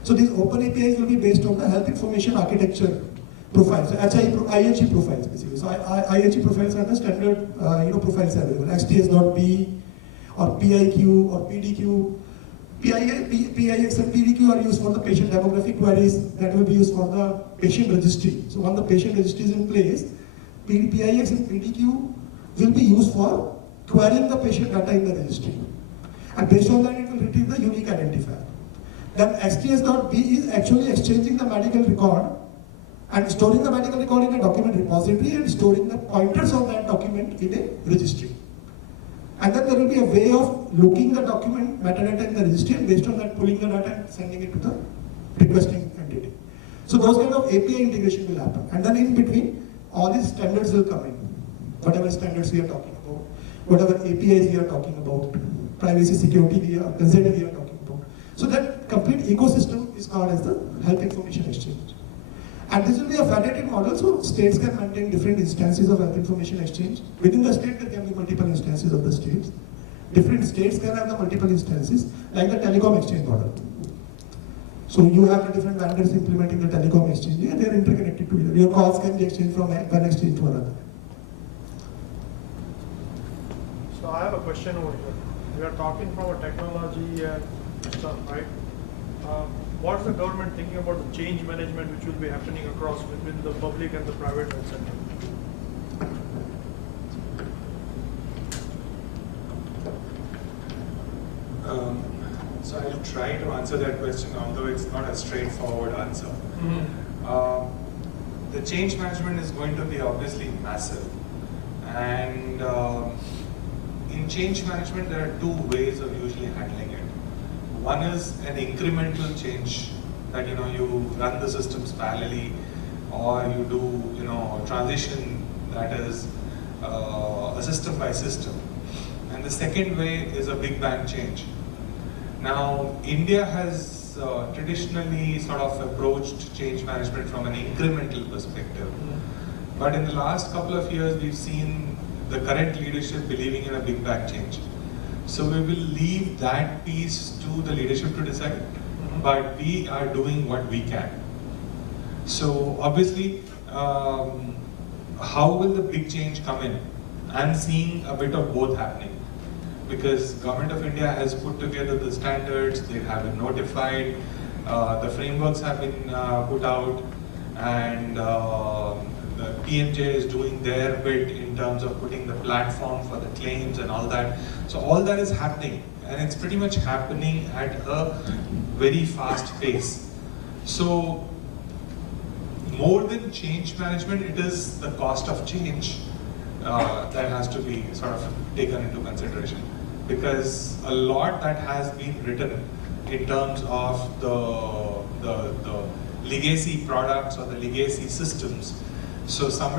So these open APIs will be based on the health information architecture profiles, so IHE profiles basically. So IHE profiles are the standard profiles available, XTS.B or PIQ or PDQ. PIX and PDQ are used for the patient demographic queries that will be used for the patient registry. So when the patient registry is in place, PIX and PDQ will be used for querying the patient data in the registry. And based on that, it will retrieve the unique identifier. Then XTS.B is actually exchanging the medical record and storing the medical record in a document repository and storing the pointers of that document in a registry. And then there will be a way of looking the document metadata in the registry and based on that pulling the data and sending it to the requesting entity. So those kind of API integration will happen. And then in between, all these standards will come in. Whatever standards we are talking about, whatever APIs we are talking about, privacy, security, consent we are talking about. So that complete ecosystem is called as the health information exchange. And this will be a federated model, so states can maintain different instances of health information exchange. Within the state, there can be multiple instances of the states. Different states can have the multiple instances, like the telecom exchange model. So you have the different vendors implementing the telecom exchange, and they are interconnected to each other. Your calls can be exchanged from one exchange to another. So I have a question over here. We are talking from a technology and stuff, right? What's the government thinking about the change management which will be happening across between the public and the private health sector? So I'll try to answer that question, although it's not a straightforward answer. The change management is going to be obviously massive, and in change management there are 2 ways of usually handling it. One is an incremental change that you run the systems parallelly, or you do transition that is a system by system. And the second way is a big bang change. Now India has traditionally sort of approached change management from an incremental perspective, but in the last couple of years we've seen the current leadership believing in a big bang change. So we will leave that piece to the leadership to decide, but we are doing what we can. So obviously, how will the big change come in? I'm seeing a bit of both happening. because Government of India has put together the standards, they have been notified, the frameworks have been put out, and the PMJ is doing their bit in terms of putting the platform for the claims and all that. So all that is happening, and it's pretty much happening at a very fast pace. So more than change management, it is the cost of change that has to be sort of taken into consideration, because a lot that has been written in terms of the legacy products or the legacy systems. So some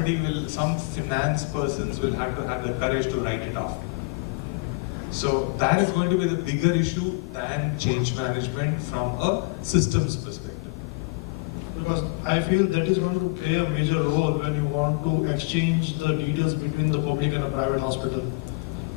finance persons will have to have the courage to write it off. So that is going to be the bigger issue than change management from a systems perspective. Because I feel that is going to play a major role when you want to exchange the details between the public and a private hospital.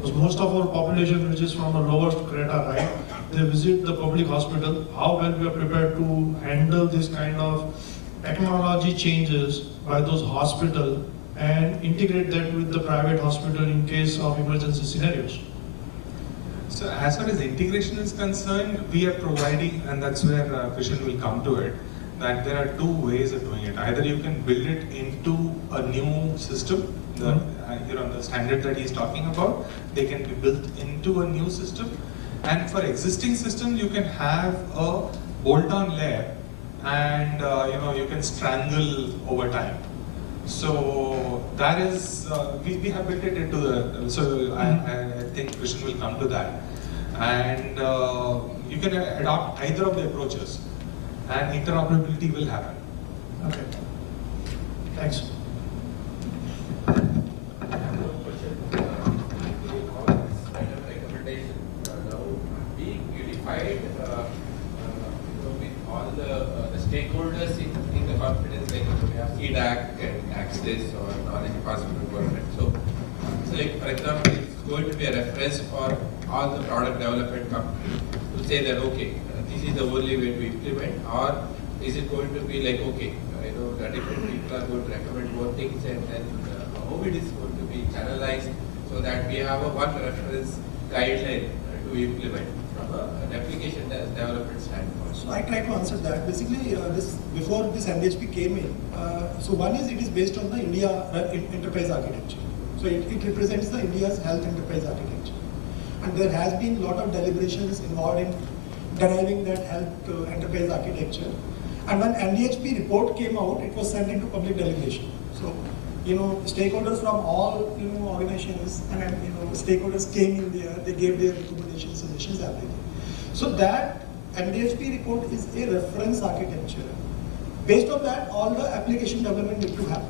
Because most of our population, which is from the lowest strata, right, they visit the public hospital. How well we are prepared to handle this kind of technology changes by those hospitals and integrate that with the private hospital in case of emergency scenarios. So as far as integration is concerned, we are providing, and that's where Krishan will come to it, that there are two ways of doing it. Either you can build it into a new system, the standard that he's talking about, they can be built into a new system. And for existing systems, you can have a bolt-on layer, and you can strangle over time. So that is, we have built it into the, so I think Krishan will come to that. And you can adopt either of the approaches, and interoperability will happen. Okay. Thanks. Recommendation now being unified with all the stakeholders in the confidence, like we have CDAC and Access or Knowledge Hospital Government. So like for example, it's going to be a reference for all the product development companies to say that okay, this is the only way to implement, or is it going to be like okay, that different people are going to recommend more things, and then how it is going to be channelized so that we have a one reference guideline to implement from an application development standpoint. So I try to answer that. Basically, before this NDHP came in, so one is it is based on the India enterprise architecture. So it represents the India's health enterprise architecture. And there has been a lot of deliberations involved in deriving that health enterprise architecture. And when NDHP report came out, it was sent into public deliberation. So, stakeholders from all, organizations and, stakeholders came in there, they gave their recommendations, suggestions, everything. So that NDHP report is a reference architecture. Based on that, all the application development need to happen.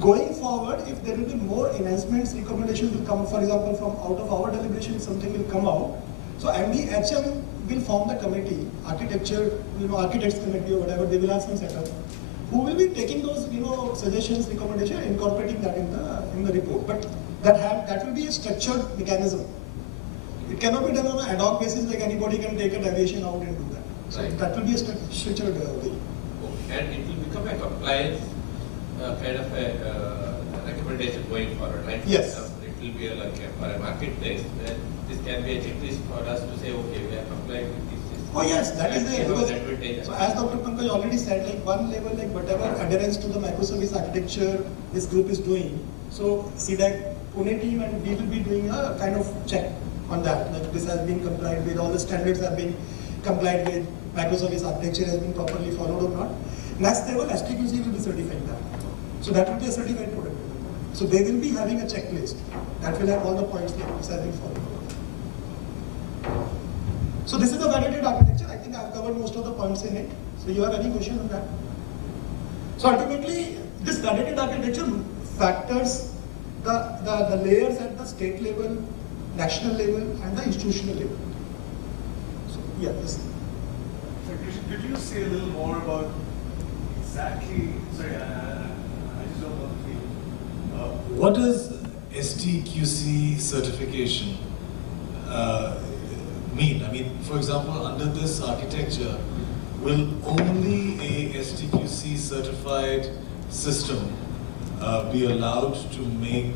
Going forward, if there will be more enhancements, recommendations will come, for example, from out of our deliberation, something will come out. So MDHM will form the committee, architecture, architects committee or whatever, they will have some setup, who will be taking those, suggestions, recommendations, incorporating that in the report. But that will be a structured mechanism. It cannot be done on an ad hoc basis, like anybody can take a deviation out and do that. So Right. that will be a structured way. And it will become a compliance kind of a recommendation going forward, right? Yes. It will be for a marketplace where this can be a checklist for us to say, okay, we are complying with this system. Oh yes, that is there. Because Because, so as Dr. Pankaj already said, like one level, like whatever adherence to the microservice architecture this group is doing. So CDAC Pune team and we will be doing a kind of check on that. Like this has been complied with, all the standards have been complied with, microservice architecture has been properly followed or not. Next level, STQC will be certifying that. So that will be a certified product. So they will be having a checklist that will have all the points like this has been followed. So this is a validated architecture. I think I've covered most of the points in it. So you have any question on that? So ultimately, this validated architecture factors the layers at the state level, national level, and the institutional level. So yeah, this. So could you say a little more about exactly? Sorry, I just don't know the field. What does STQC certification mean? I mean, for example, under this architecture, will only a STQC certified system be allowed to make,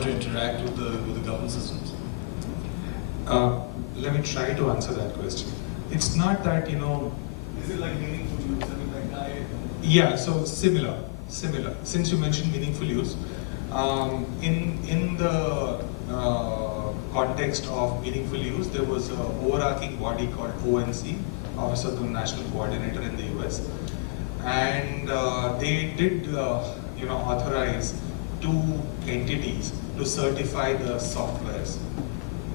to interact with the government systems? Let me try to answer that question. It's not that, Is it like meaningful use? I mean, like yeah, so similar. Since you mentioned meaningful use, in the context of meaningful use, there was an overarching body called ONC, Office of the National Coordinator in the US, and they did, authorize 2 entities to certify the softwares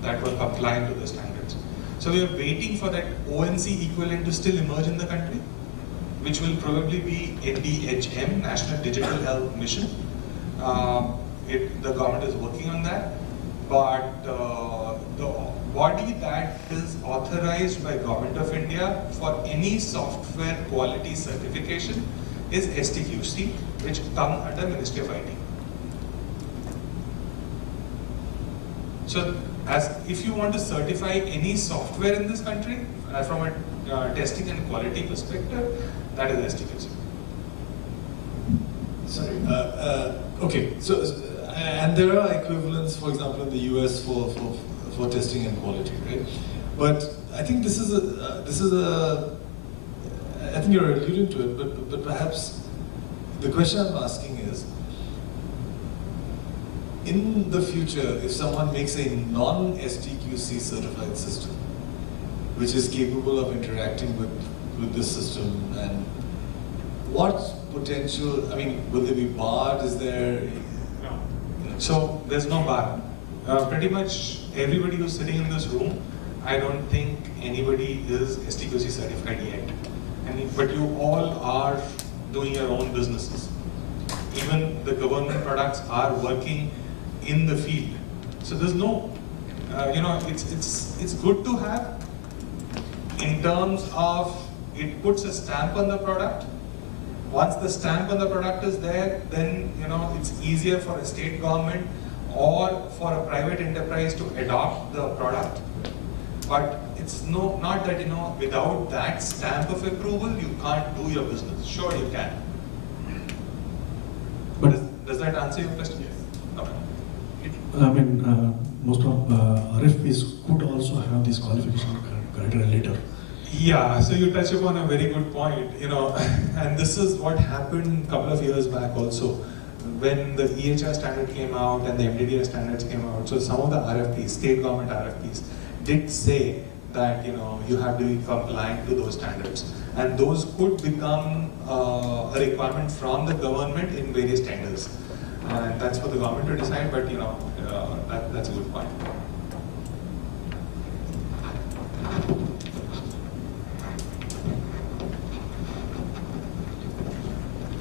that were compliant to the standards. So we are waiting for that ONC equivalent to still emerge in the country, which will probably be NDHM, National Digital Health Mission. The government is working on that, but the body that is authorized by Government of India for any software quality certification is STQC, which comes under Ministry of IT. So, if you want to certify any software in this country from a testing and quality perspective, that is STQC. Sorry. Okay. So, and there are equivalents, for example, in the US for testing and quality, right? But I think this is a. I think you're alluding to it, but perhaps the question I'm asking is, in the future, if someone makes a non-STQC certified system, which is capable of interacting with this system, and what potential, I mean, will there be barred? Is there? No. So there's no bar. Pretty much everybody who's sitting in this room, I don't think anybody is STQC certified yet. But you all are doing your own businesses. Even the government products are working in the field. So there's no, it's good to have in terms of it puts a stamp on the product. Once the stamp on the product is there, then it's easier for a state government or for a private enterprise to adopt the product. But it's not that without that stamp of approval you can't do your business. Sure, you can. But does that answer your question? Yes. Okay. I mean, most of RFPs could also have this qualification criteria later. Yeah, so you touch upon a very good point, and this is what happened a couple of years back also, when the EHR standard came out and the MDDR standards came out. So some of the RFPs, state government RFPs, did say that you have to be compliant to those standards, and those could become a requirement from the government in various tenders. And that's for the government to decide, but that's a good point.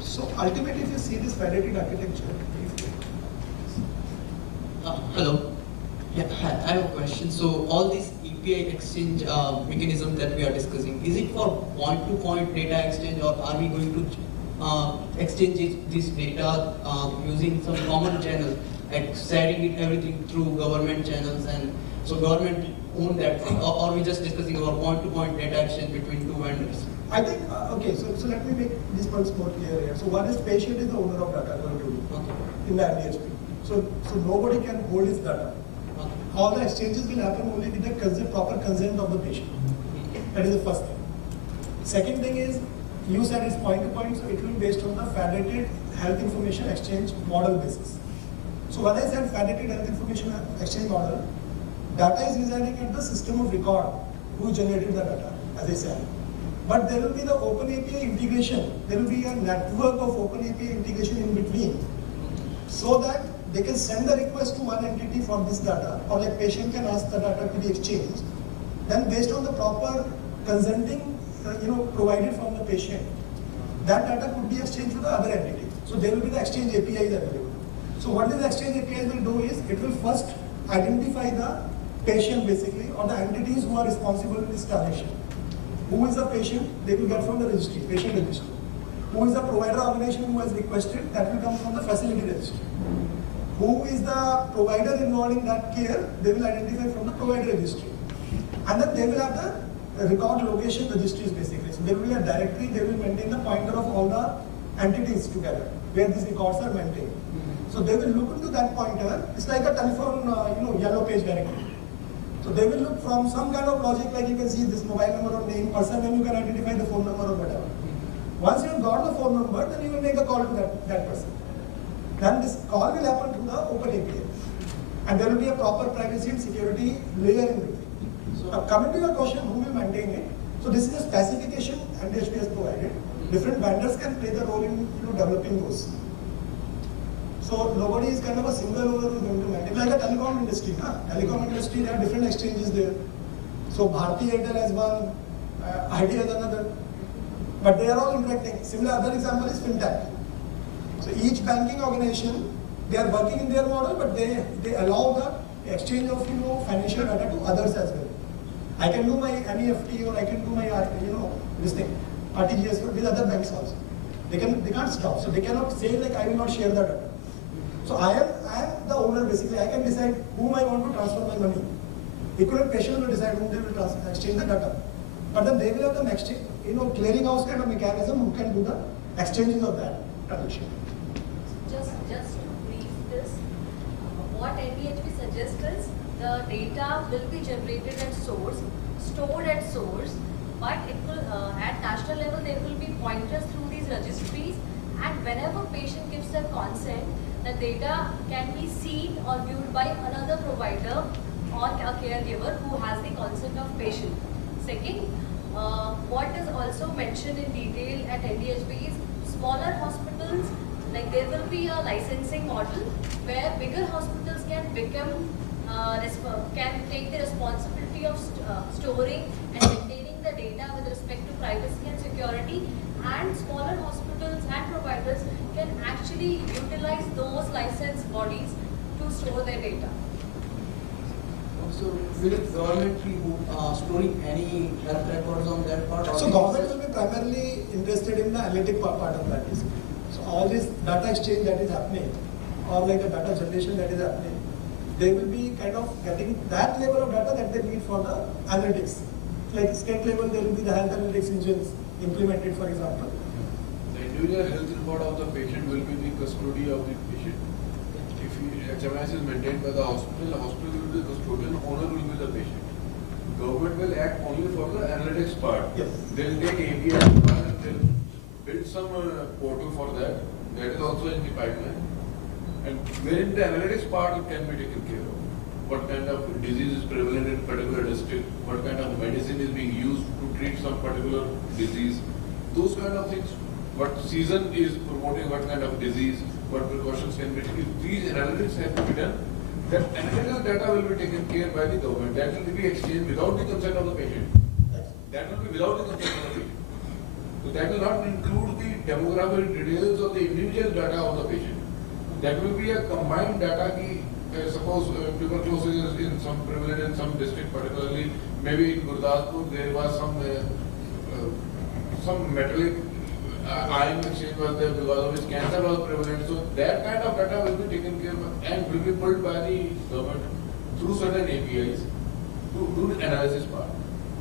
So ultimately, if you see this federated architecture, hello. Yeah, I have a question. So all these API exchange mechanism that we are discussing, is it for point-to-point data exchange, or are we going to exchange this data using some common channel, like sharing everything through government channels, and so government own that thing, or are we just discussing about point-to-point data exchange between two vendors? I think, okay, so let me make these points more clear here. So one is patient is the owner of data going to be in the MDHP. So nobody can hold his data. Okay. All the exchanges will happen only with the proper consent of the patient. That is the first thing. Second thing is, you said it's point to point, so it will be based on the federated health information exchange model basis. So when I said federated health information exchange model, data is residing at the system of record who generated the data, as I said. But there will be the open API integration. There will be a network of open API integration in between, so that they can send the request to one entity for this data, or like patient can ask the data to be exchanged. Then based on the proper consenting, provided from the patient, that data could be exchanged to the other entity. So there will be the exchange APIs available. So what this exchange APIs will do is, it will first identify the patient basically, or the entities who are responsible in this transaction. Who is the patient? They will get from the registry, patient registry. Who is the provider organization who has requested? That will come from the facility registry. Who is the provider involved in that care? They will identify from the provider registry. And then they will have the record location registries basically. So there will be a directory, they will maintain the pointer of all the entities together, where these records are maintained. So they will look into that pointer. It's like a telephone, yellow page directory. So they will look from some kind of logic, like you can see this mobile number or name, person, and you can identify the phone number or whatever. Once you have got the phone number, then you will make a call to that person. Then this call will happen through the open API. And there will be a proper privacy and security layer in between. So now coming to your question, who will maintain it? So this is a specification NDHP has provided. Different vendors can play the role in developing those. So nobody is kind of a single owner who is going to maintain. Like a telecom industry, telecom industry, there are different exchanges there. So Bharti Airtel has one, Idea has another, but they are all interacting. Similar other example is fintech. So each banking organization, they are working in their model, but they allow the exchange of financial data to others as well. I can do my NEFT or I can do my this thing, RTGS with other banks also. They can't stop. So they cannot say like I will not share the data. So I am the owner basically. I can decide whom I want to transfer my money. Equivalent patient will decide whom they will exchange the data. But then they will have the exchange, clearing house kind of mechanism who can do the exchanges of that transaction. Just to brief this, what NDHP suggests is the data will be generated at source, stored at source, but it will at national level there will be pointers through these registries, and whenever patient gives their consent, the data can be seen or viewed by another provider or a caregiver who has the consent of patient. Second, what is also mentioned in detail at NDHP is smaller hospitals, like there will be a licensing model where bigger hospitals can take the responsibility of storing and maintaining the data with respect to privacy and security, and smaller hospitals and providers can actually utilize those licensed bodies to store their data. So will the government be storing any health records on that part? So government will be primarily interested in the analytic part of that. So all this data exchange that is happening, or like the data generation that is happening, they will be kind of getting that level of data that they need for the analytics. Like state level, there will be the health analytics engines implemented, for example. The individual health record of the patient will be the custody of the patient. If HMIS is maintained by the hospital will be the custodian, owner will be the patient. Government will act only for the analytics part. Yes. They'll take API and they'll build some portal for that. That is also in the pipeline. And wherein the analytics part can be taken care of. What kind of disease is prevalent in particular district, what kind of medicine is being used to treat some particular disease, those kind of things. What season is promoting what kind of disease, what precautions can be taken. These analytics have to be done. That analytical data will be taken care by the government. That will be exchanged without the consent of the patient. That will be without the consent of the patient. So that will not include the demographic details of the individual data of the patient. That will be a combined data. Suppose tuberculosis is in some prevalent in some district, particularly maybe in Gurdaspur there was some metallic ion exchange was there because of which cancer was prevalent. So that kind of data will be taken care of and will be pulled by the government through certain APIs to do the analysis part,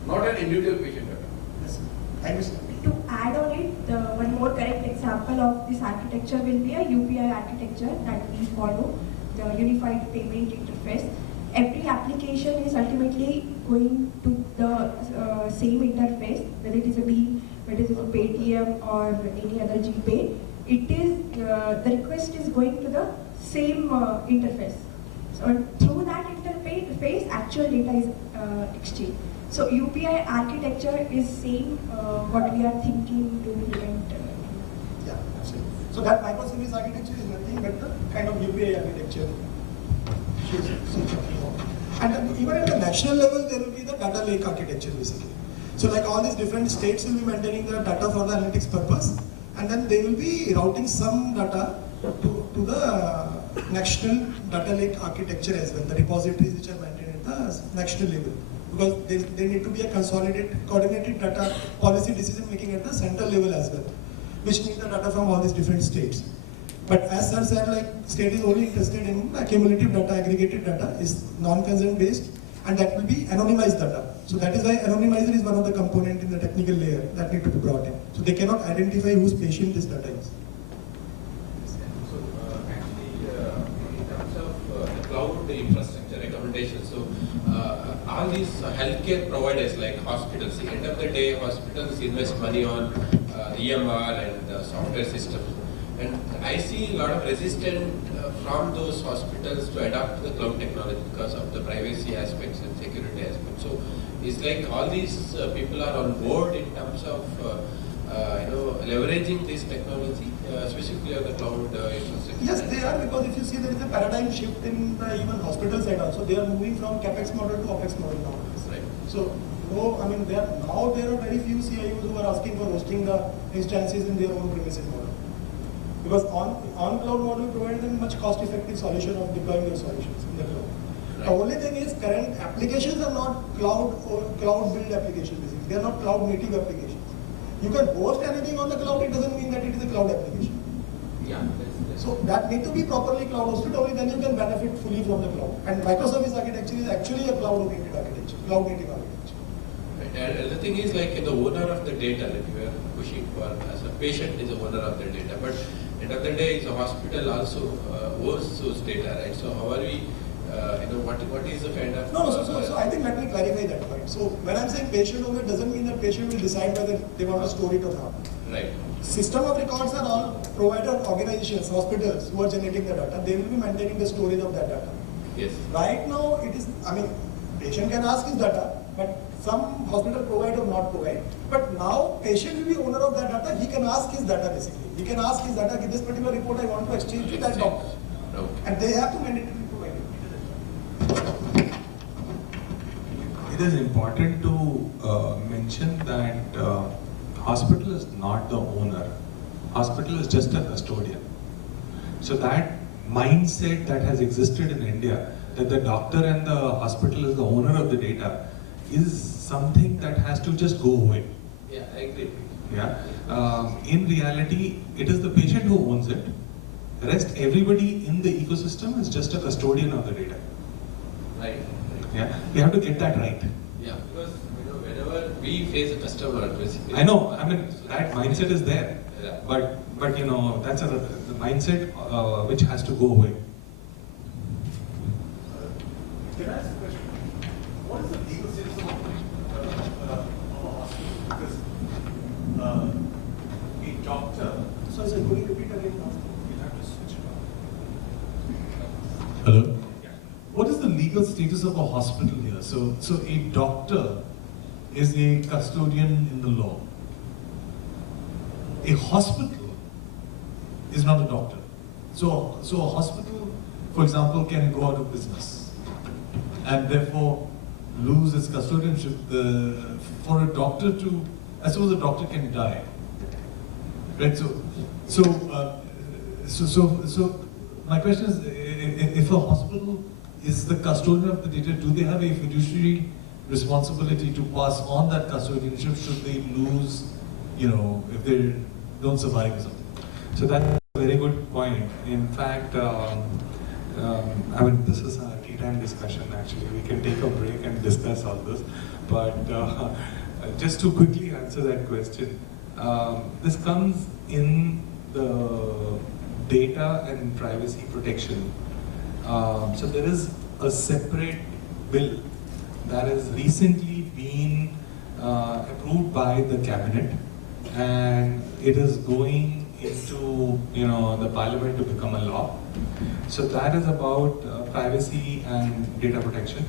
not an individual patient data. Yes. Thank you, sir. To add on it, one more correct example of this architecture will be a UPI architecture that we follow, the Unified Payment Interface. Every application is ultimately going to the same interface, whether it is a BHIM, whether it is a Paytm or any other GPay. It is, the request is going to the same interface. So through that interface, actual data is exchanged. So UPI architecture is same what we are thinking to implement. Yeah, absolutely. So that microservice architecture is nothing but the kind of UPI architecture. And then even at the national level, there will be the data lake architecture basically. So like all these different states will be maintaining the data for the analytics purpose, and then they will be routing some data to the national data lake architecture as well, the repositories which are maintained at the national level. Because they need to be a consolidated, coordinated data policy decision making at the central level as well, which need the data from all these different states. But as sir said, like state is only interested in cumulative data, aggregated data, is non-consent based, and that will be anonymized data. So that is why anonymizer is one of the component in the technical layer that need to be brought in. So they cannot identify whose patient this data is. So actually, in terms of cloud infrastructure recommendations, so are all these healthcare providers like hospitals, at the end of the day, hospitals invest money on EMR and software systems. And I see a lot of resistance from those hospitals to adopt the cloud technology because of the privacy aspects and security aspects. So it's like all these people are on board in terms of leveraging this technology, specifically on the cloud infrastructure. Yes, they are, because if you see, there is a paradigm shift in the even hospital side also. They are moving from capex model to opex model now. Right. So, no, I mean, there are very few CIOs who are asking for hosting the instances in their own premises model. Because on cloud model provides them much cost-effective solution of deploying their solutions in the cloud. Right. The only thing is, current applications are not cloud or cloud build applications. Basically, they are not cloud native applications. You can host anything on the cloud. It doesn't mean that it is a cloud application. Yeah. So that need to be properly cloud hosted. Only then you can benefit fully from the cloud. And microservice architecture is actually a cloud-oriented architecture, cloud native architecture. Right. And the thing is, like the owner of the data, like we are pushing for, as a patient is the owner of the data, but end of the day, the hospital also owns those data, right? So how are we, what is the kind of... No, so I think let me clarify that point. So when I'm saying patient owner, doesn't mean that patient will decide whether they want to store it or not. Right. System of records are all provider organizations, hospitals who are generating the data. They will be maintaining the storage of that data. Yes. Right now, it is, I mean, patient can ask his data, but some hospital provide or not provide. But now, patient will be owner of that data. He can ask his data basically. He can ask his data, this particular report I want to exchange to that doctor. Okay. And they have to mandatorily provide it. It is important to mention that hospital is not the owner. Hospital is just a custodian. So that mindset that has existed in India, that the doctor and the hospital is the owner of the data, is something that has to just go away. Yeah, I agree. Yeah. In reality, it is the patient who owns it. The rest, everybody in the ecosystem is just a custodian of the data. Right. Yeah. You have to get that right. Yeah, because whenever we face a customer, basically. I know. I mean, that mindset is there. Yeah. But that's the mindset which has to go away. Can I ask a question? What is the legal status of a hospital? Because a doctor. So, sir, could you repeat again? You'll have to switch it on. Hello? Yeah. What is the legal status of a hospital here? So a doctor is a custodian in the law. A hospital is not a doctor. So a hospital, for example, can go out of business and therefore lose its custodianship. For a doctor to, I suppose a doctor can die, right? So my question is, if a hospital is the custodian of the data, do they have a fiduciary responsibility to pass on that custodianship should they lose, if they don't survive or something? So that's a very good point. In fact, I mean, this is a tea time discussion actually. We can take a break and discuss all this. But just to quickly answer that question, this comes in the data and privacy protection. So there is a separate bill that has recently been approved by the cabinet, and it is going into the parliament to become a law. So that is about privacy and data protection.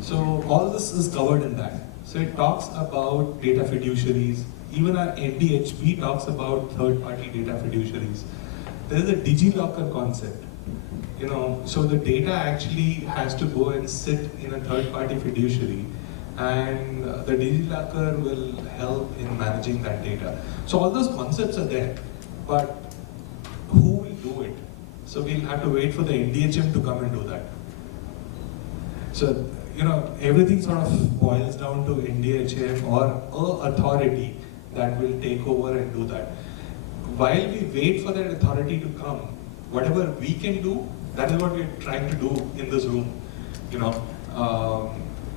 So all this is covered in that. So it talks about data fiduciaries. Even our NDHB talks about third-party data fiduciaries. There is a DigiLocker concept. So the data actually has to go and sit in a third-party fiduciary, and the DigiLocker will help in managing that data. So all those concepts are there, but who will do it? So we'll have to wait for the NDHM to come and do that. So, everything sort of boils down to NDHM or an authority that will take over and do that. While we wait for that authority to come, whatever we can do, that is what we're trying to do in this room.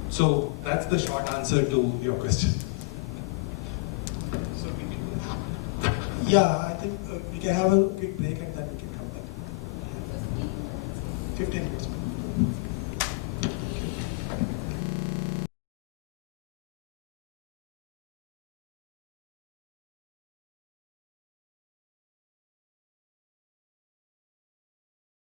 So that's the short answer to your question. Yeah, I think we can have a quick break.